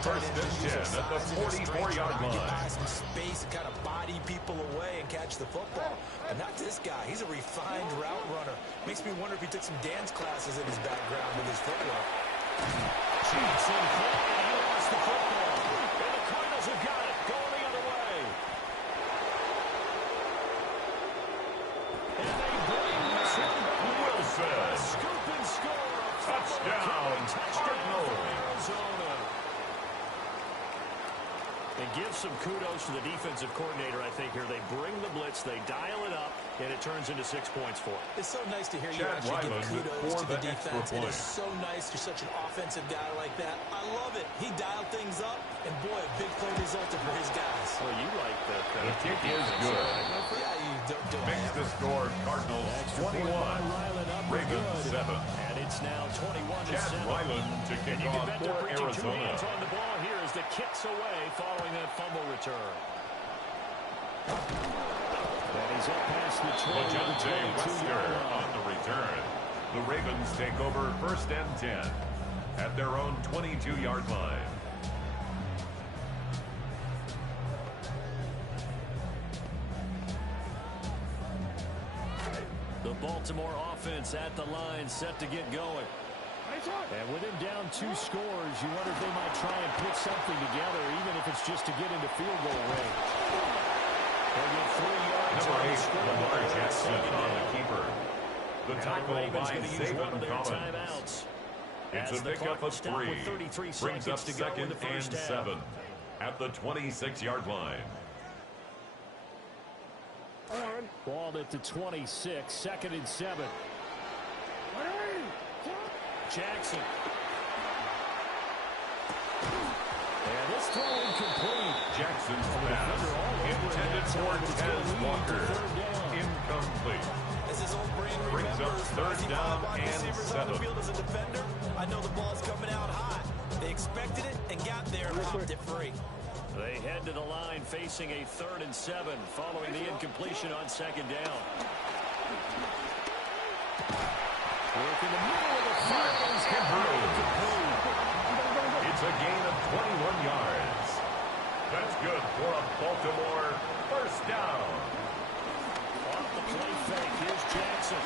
First and 10 at the 44-yard line. Some space and kind of body people away and catch the football. And not this guy. He's a refined route runner. Makes me wonder if he took some dance classes in his background with his footwork. Jackson, he lost the football. And the Cardinals have got it. Going the other way. And they bring this one. Wilson. Scoop and score. Touchdown, Cardinals. Arizona. And give some kudos to the defensive coordinator, I think, here. They bring the blitz, they dial it up, and it turns into 6 points for them. It's so nice to hear you actually give kudos to the defense. It is so nice. You're such an offensive guy like that. I love it. He dialed things up, and boy, a big play resulted for his guys. Well, you like that. The kick is good. Yeah, you don't Makes the score Cardinals 21, Ravens 7. And it's now 21-7. Chad Ryland to kick off for Arizona. Two hands on the ball here as the kicks away following that fumble return. And he's up past the 22-yard on the return. The Ravens take over 1st and 10 at their own 22-yard line. The Baltimore offense at the line, set to get going. And with him down 2 scores, you wonder if they might try and put something together, even if it's just to get into field goal range. They get 3 yards. Number 8, Lamar Jackson on the keeper. The tackle by Zayvon Collins. It's a pickup of 3. Brings up 2nd and 7 at the 26-yard line. Ball at the 26, 2nd and 7. Jackson. And this throw incomplete. Jackson's pass intended for Tez Walker. Incomplete. As his old brain Brings up 3rd down and 7. Field as a defender, I know the ball's coming out hot. They expected it and got there and popped it free. They head to the line facing a 3rd and 7 following the incompletion on 2nd down. Work in the middle of the field. It's a gain of 21 yards. That's good for a Baltimore 1st down. Off the play fake, here's Jackson.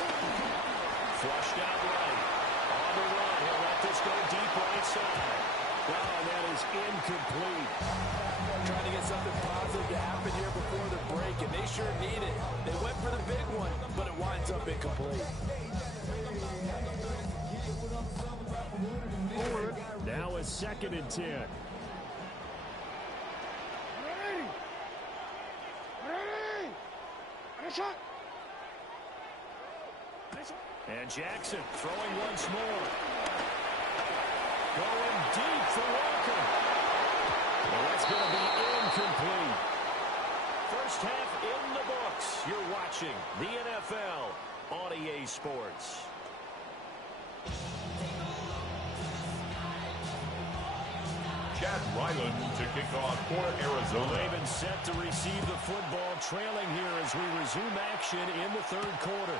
Flushed out right. On the run, he'll let this go deep right side. Wow, that is incomplete. Trying to get something positive to happen here before the break, and they sure need it. They went for the big one, but it winds up incomplete. Now it's 2nd and 10. And Jackson throwing once more. Going deep for Walker. Well, that's going to be incomplete. First half in the books. You're watching the NFL on EA Sports. Chad Ryland to kick off for Arizona. Ravens set to receive the football, trailing here as we resume action in the 3rd quarter.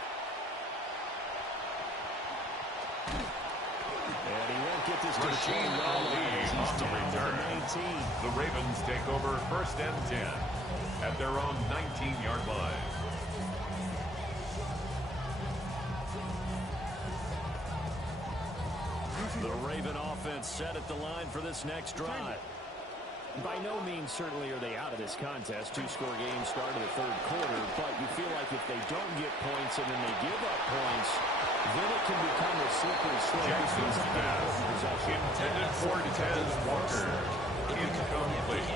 And he won't get this to the chain. On the return. The Ravens take over 1st and 10 at their own 19-yard line. The Raven offense set at the line for this next drive. By no means certainly are they out of this contest. 2-score game start of the 3rd quarter, but you feel like if they don't get points and then they give up points, then it can become a slippery slope. Jackson's pass intended for Tez Walker. Incomplete.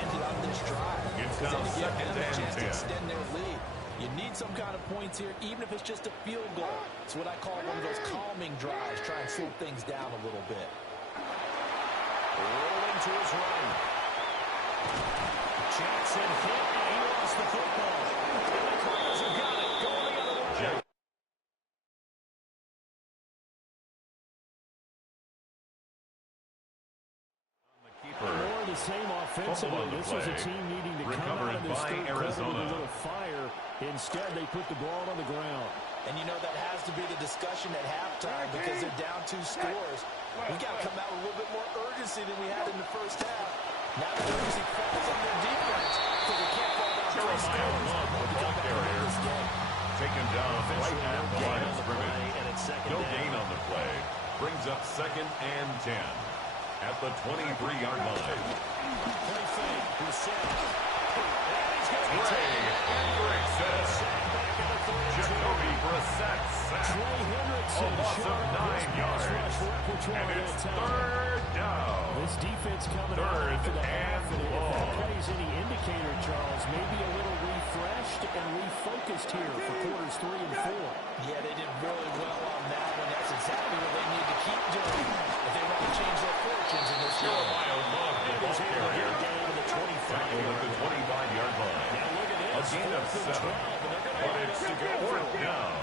It's now 2nd and 10. Extend their lead. You need some kind of points here, even if it's just a field goal. It's what I call one of those calming drives. Try and slow things down a little bit. Rolling to his right. Jackson hit, and he lost the football. And the Cardinals have got it. Going the other way. More of the same offensively. This was a team needing to come out of this 3rd quarter with a little fire. Instead, they put the ball on the ground. And you know that has to be the discussion at halftime because they're down 2 scores. We got to come out with a little bit more urgency than we had in the first half. Now that urgency falls on their defense, so they can't fall down 3 scores. The ball carrier taken down right at the line of scrimmage. No gain on the play. Brings up 2nd and 10 at the 23-yard line. Play fake. Ray Hendrickson. Jacoby Brissett sack. A loss of 9 yards. And it's 3rd down. This defense coming 3rd out for the half, and and if long. that plays any focused here for quarters 3 and 4. Yeah, they did really well on that one. That's exactly what they need to keep doing if they want to change their fortunes in this game. Jeremiah Love, the ball carrier. Tackle at the 25-yard line. Now look at A this. gain of 7. But it's fourth down.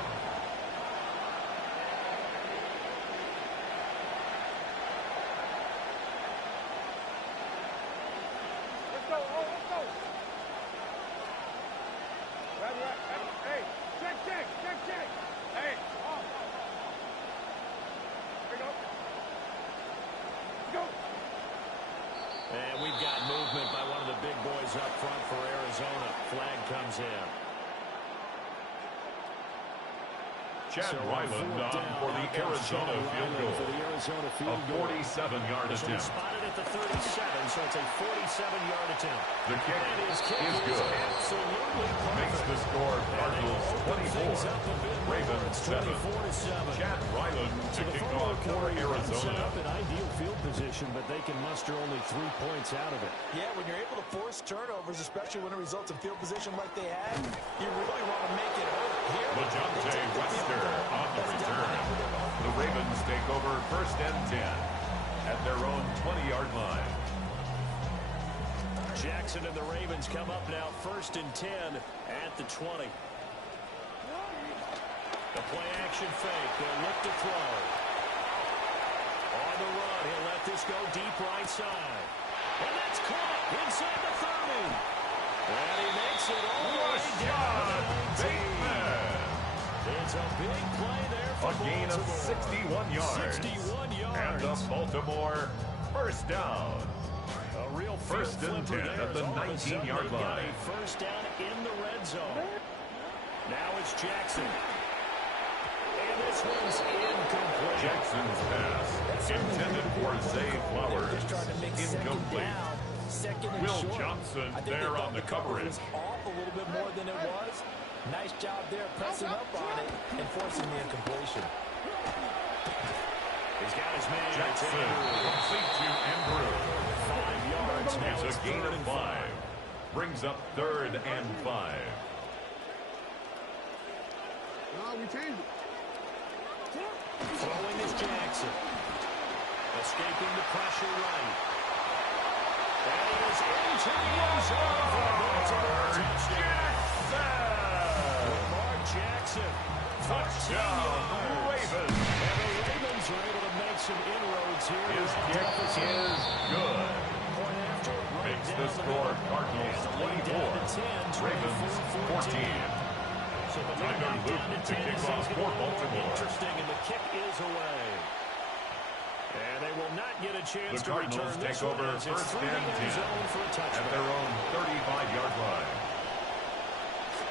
Let's go. Oh, let's go. Ready. Hey, check. Hey, off. Here we go. Let's go. And we've got movement by one of the big boys up front for Arizona. Flag comes in. Chad Ryland on for the Arizona field goal. A 47-yard attempt. Spotted at the 37, so it's a 47-yard attempt. The kick is good. Absolutely Makes the score Cardinals 24, Ravens 7. Chad Ryland to kick off for Arizona. Up in ideal field position, but they can muster only 3 points out of it. Yeah, when you're able to force turnovers, especially when it results in field position like they had, you really want to make it hurt. Here, LeJohntay Wester on the return. The Ravens take over 1st and 10 at their own 20-yard line. Jackson and the Ravens come up now 1st and 10 at the 20. The play action fake. They'll look to throw. On the run, he'll let this go deep right side. And that's caught inside the 30. And he makes it all the way down to the 19. It's a big play there for A gain of Baltimore. 61 yards. 61 yards. And the Baltimore first down. A real 1st and 10 at the 19-yard line. First down in the red zone. Now it's Jackson. And this one's incomplete. Jackson's pass intended for Zay Flowers. Incomplete. Will Johnson there on the coverage. Off a little bit more than it was. Nice job there pressing up on it and forcing the incompletion. He's got his man. Jackson complete to Andrew. 5 yards. Now It's a gain of 5. Brings up 3rd and 5. No, we changed it. Throwing is Jackson. Escaping the pressure right. That is into the end zone for a Baltimore touchdown. Lamar Jackson. Touchdown, Ravens. And the Ravens are able to make some inroads here. His kick is good. Point after, right Makes down the score middle. Cardinals And the lead down to 10, 24, Ravens 14. So the lead Tyler back Luke down to to 10. kick This off is for gonna be more Baltimore. interesting, and the kick is away. And they will not get a chance The to return Cardinals this take over one as it's 1st through the and end 10 zone for a at touchdown. their own 35-yard line.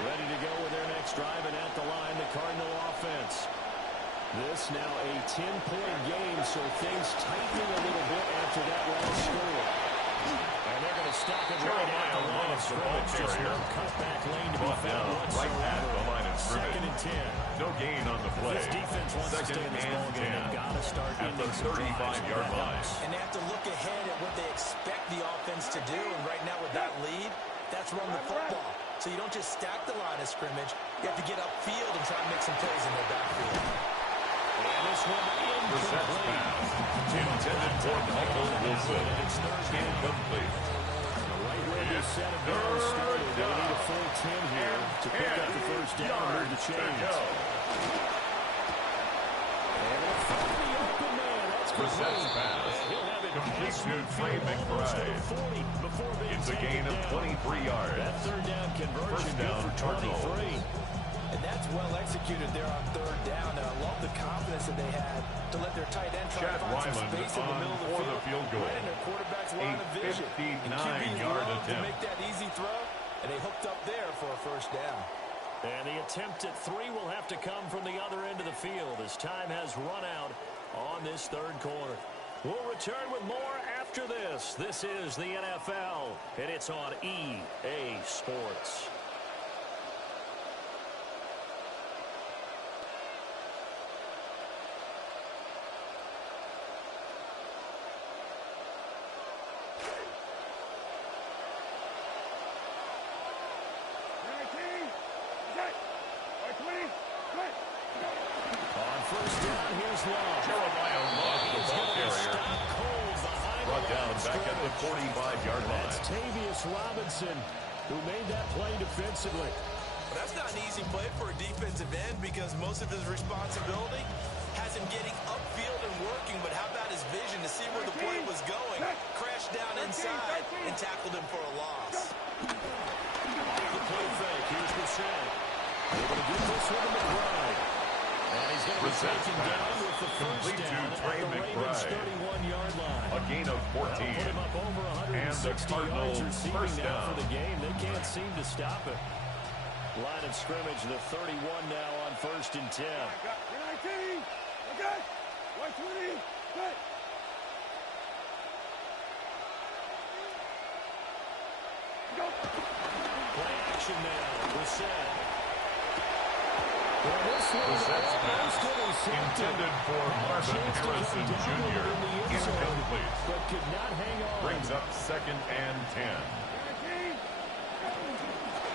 Ready to go with their next drive, and at the line, the Cardinal offense. This now a 10-point game, so things tightening a little bit after that last score. And they're going to stop it right at the line of scrimmage. Just no cutback lane to be Brought found down right at the line of scrimmage. 2nd and 10. No gain on the play. This defense wants to 2nd stay in this and ballgame. 10 They've got to start at the ending some drives. 35-yard line. And they have to look ahead at what they expect the offense to do. And right now with that lead, that's run the football. So you don't just stack the line of scrimmage. You have to get upfield and try to make some plays in their backfield. And this one Brissett's incomplete. pass intended for Michael Wilson. Incomplete. Right where they set a down started. They need a full 10 here to pick up the first down and move the chains. And it's from the open man. That's Brissett's complete. pass He'll have it complete past to Trey almost to the McBride. 40 before being It's a gain taken of down. 23 yards. That third down conversion First good down, for Cardinals. 23. And that's well executed there on 3rd down. And I love the confidence that they had to let their tight end try Chad to find some Ryland space in the on middle of for the the field goal. Right in their quarterback's line of A vision. And QBs 59-yard love to attempt. make that easy throw, and they hooked up there for a first down. And the attempt at 3 will have to come from the other end of the field as time has run out on this 3rd quarter. We'll return with more after this. This is the NFL, and it's on EA Sports. down. Here's Love. Jeremiah Love, the ball carrier, brought down back at the 45-yard line. That's Tavius Robinson, who made that play defensively. But that's not an easy play for a defensive end because most of his responsibility has him getting upfield and working, but how about his vision to see where the play was going? Crashed down inside and tackled him for a loss. The play fake. Here's Brissett. Able to get this one to McBride. And he's going to be taken down with the first down at the Ravens' 31-yard line. A gain of 14. That'll put him up over 160 yards receiving now for the game. They can't seem to stop it. Line of scrimmage, the 31 now on 1st and 10. 19. Okay. 120. Good. Go. Play action now. Brissett. Brissett's pass intended for Marvin Harrison Jr. Incomplete. But could not hang on. Brings up 2nd and 10.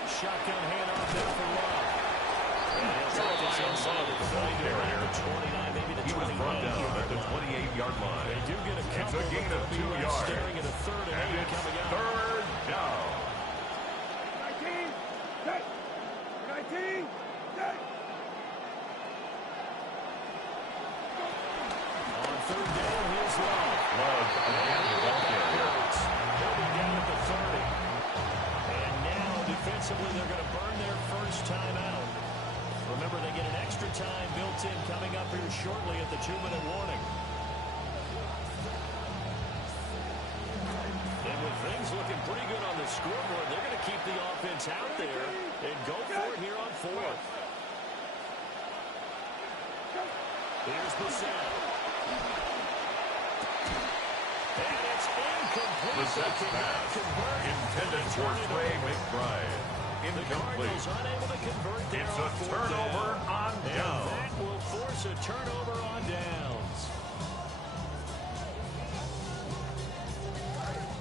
Shotgun handoff now for Love. He was brought down at the 28-yard line. They do get a couple. It's a gain of 2 yards. Staring at a 3rd and 8 it's coming out. 3rd down. 19. Set. 19. Set. On 3rd down, here's Love. Love again the ball carrier. They'll be down at the 30. And now, defensively, they're going to burn their first time out. Remember, they get an extra time built in coming up here shortly at the 2-minute warning. And with things looking pretty good on the scoreboard, they're going to keep the offense out there and go for it here on 4th. Here's Brissett. And it's incomplete. Brissett's pass intended for Trey McBride. Incomplete. Unable to convert there. It's a turnover on downs. That will force a turnover on downs.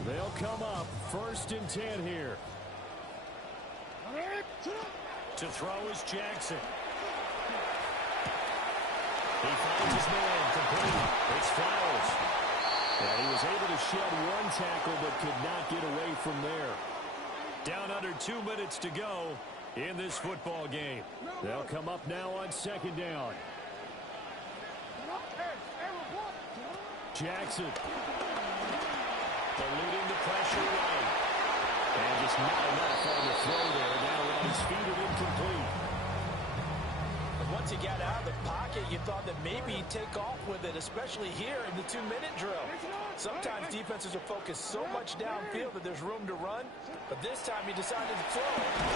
They'll come up 1st and 10 here. To throw is Jackson. He finds his man complete. It's Flowers. And he was able to shed one tackle but could not get away from there. Down under 2 minutes to go in this football game. They'll come up now on 2nd down. Jackson. Eluding the pressure right. And just not enough on the throw there. Now on his feet and incomplete. But once he got out of the pocket, you thought that maybe he'd take off with it, especially here in the 2-minute drill. Sometimes defenses are focused so much downfield that there's room to run, but this time he decided to throw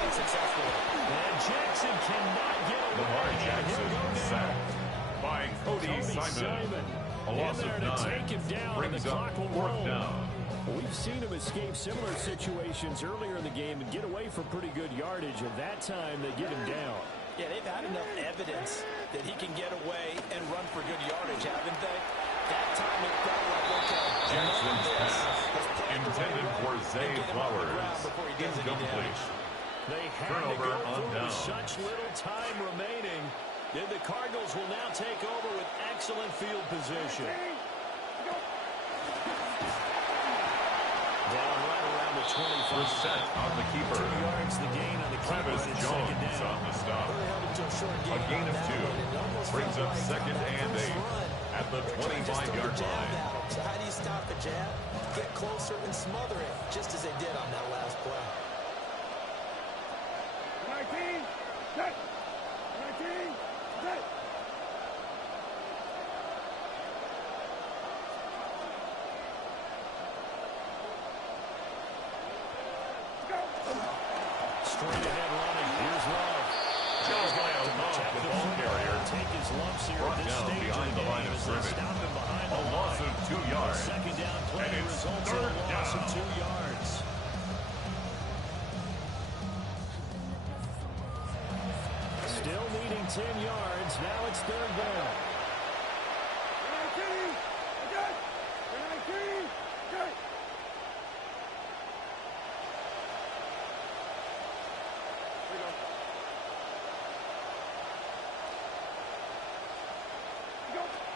unsuccessfully. And Jackson cannot get away. Lamar Jackson sacked by Cody Simon. A loss of 9 brings up 4th down. We've seen him escape similar situations earlier in the game and get away from pretty good yardage, and that time they get him down. Yeah, they've had enough evidence that he can get away and run for good yardage, haven't they? That time it felt like, okay, Jackson's pass intended for Zay Flowers. Incomplete. They had Turnover to go on for it down. with such little time remaining. Then the Cardinals will now take over with excellent field position. Down right around the 25. Brissett on the keeper. 2 yards the gain on the Travis keeper. Jones on the stop. A gain of 2 brings up 2nd and 8 at the 25-yard line. So how do you stop the jab? Get closer and smother it, just as they did on that last play. 19. Set. 19. Set. Straight ahead running. Here's Love. Jeremiah Love, the ball carrier, Take his lumps here brought at this down stage behind of the the line game of as they scrimmage. stop him behind A the loss line. of 2 yards. Second down play And it's results in a 3rd loss of down. 2 yards. Still needing 10 yards. Now it's 3rd down. 19. Okay. 19. Okay. There you go.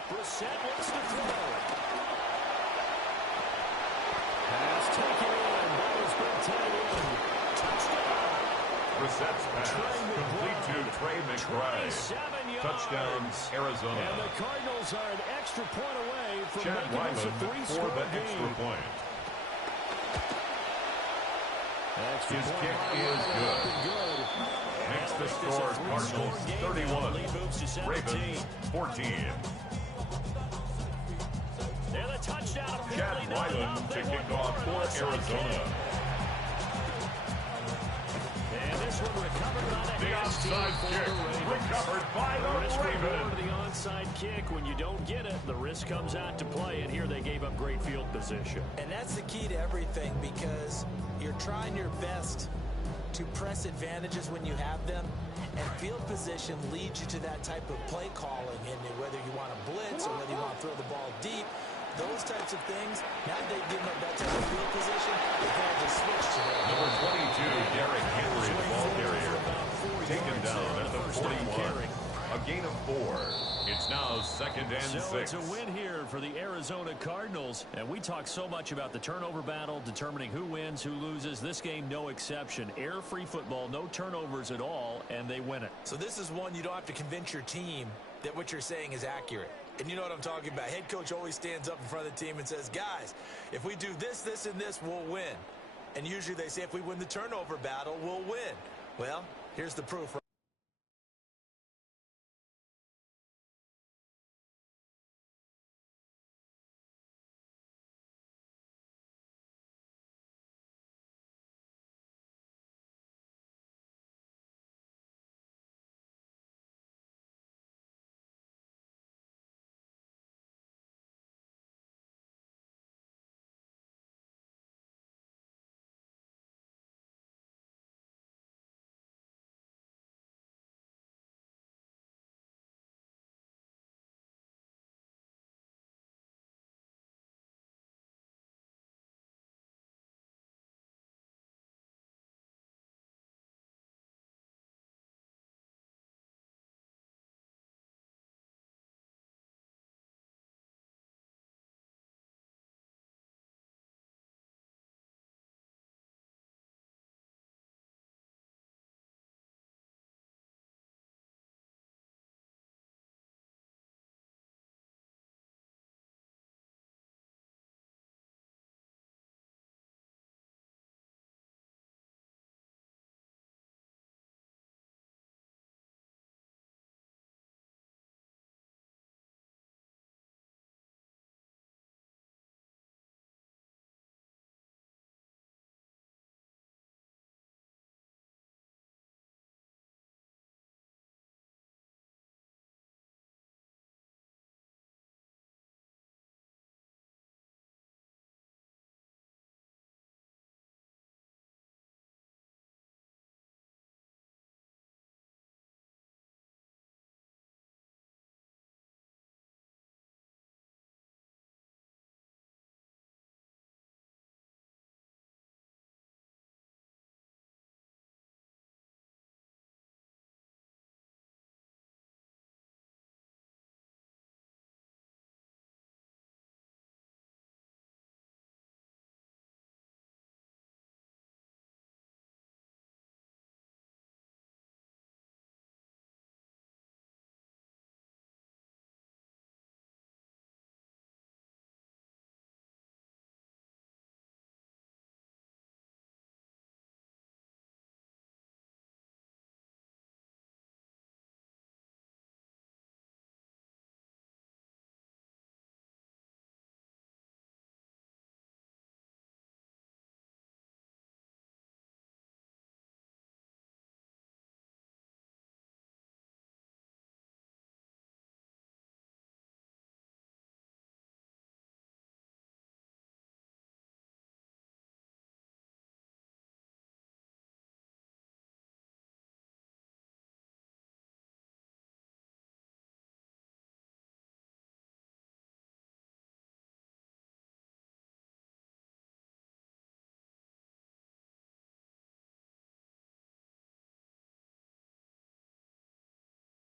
Brissett wants to throw. Pass taken in. Ball has been tied in. Touchdown. Brissett's pass complete to Trey McBride. 27 yards. Touchdown, Arizona. And the Cardinals are an extra point away from Chad making this a Ryland for three-score the game. extra point. Extra His point kick by is Ryland, good. and Makes the this is a score three-score Cardinals game. 31. Lead moves to 17. Ravens 14. And the touchdown. Chad Ryland to kick off for Arizona. And this one recovered by the The onside kick recovered by the Ravens. The onside kick. When you don't get it, the risk comes out to play. And here they gave up great field position. And that's the key to everything, because you're trying your best to press advantages when you have them, and field position leads you to that type of play calling. And whether you want to blitz or whether you want to throw the ball deep, those types of things, now they've given up that type of field position, they kind of just switch to that. Number 22, Derrick Henry, the ball carrier, taken down at the 41. A gain of 4. It's now 2nd and 6. So it's a win here for the Arizona Cardinals. And we talk so much about the turnover battle, determining who wins, who loses. This game, no exception. Air-free football, no turnovers at all, and they win it. So this is one you don't have to convince your team that what you're saying is accurate. And you know what I'm talking about. Head coach always stands up in front of the team and says, guys, if we do this, this, and this, we'll win. And usually they say if we win the turnover battle, we'll win. Well, here's the proof.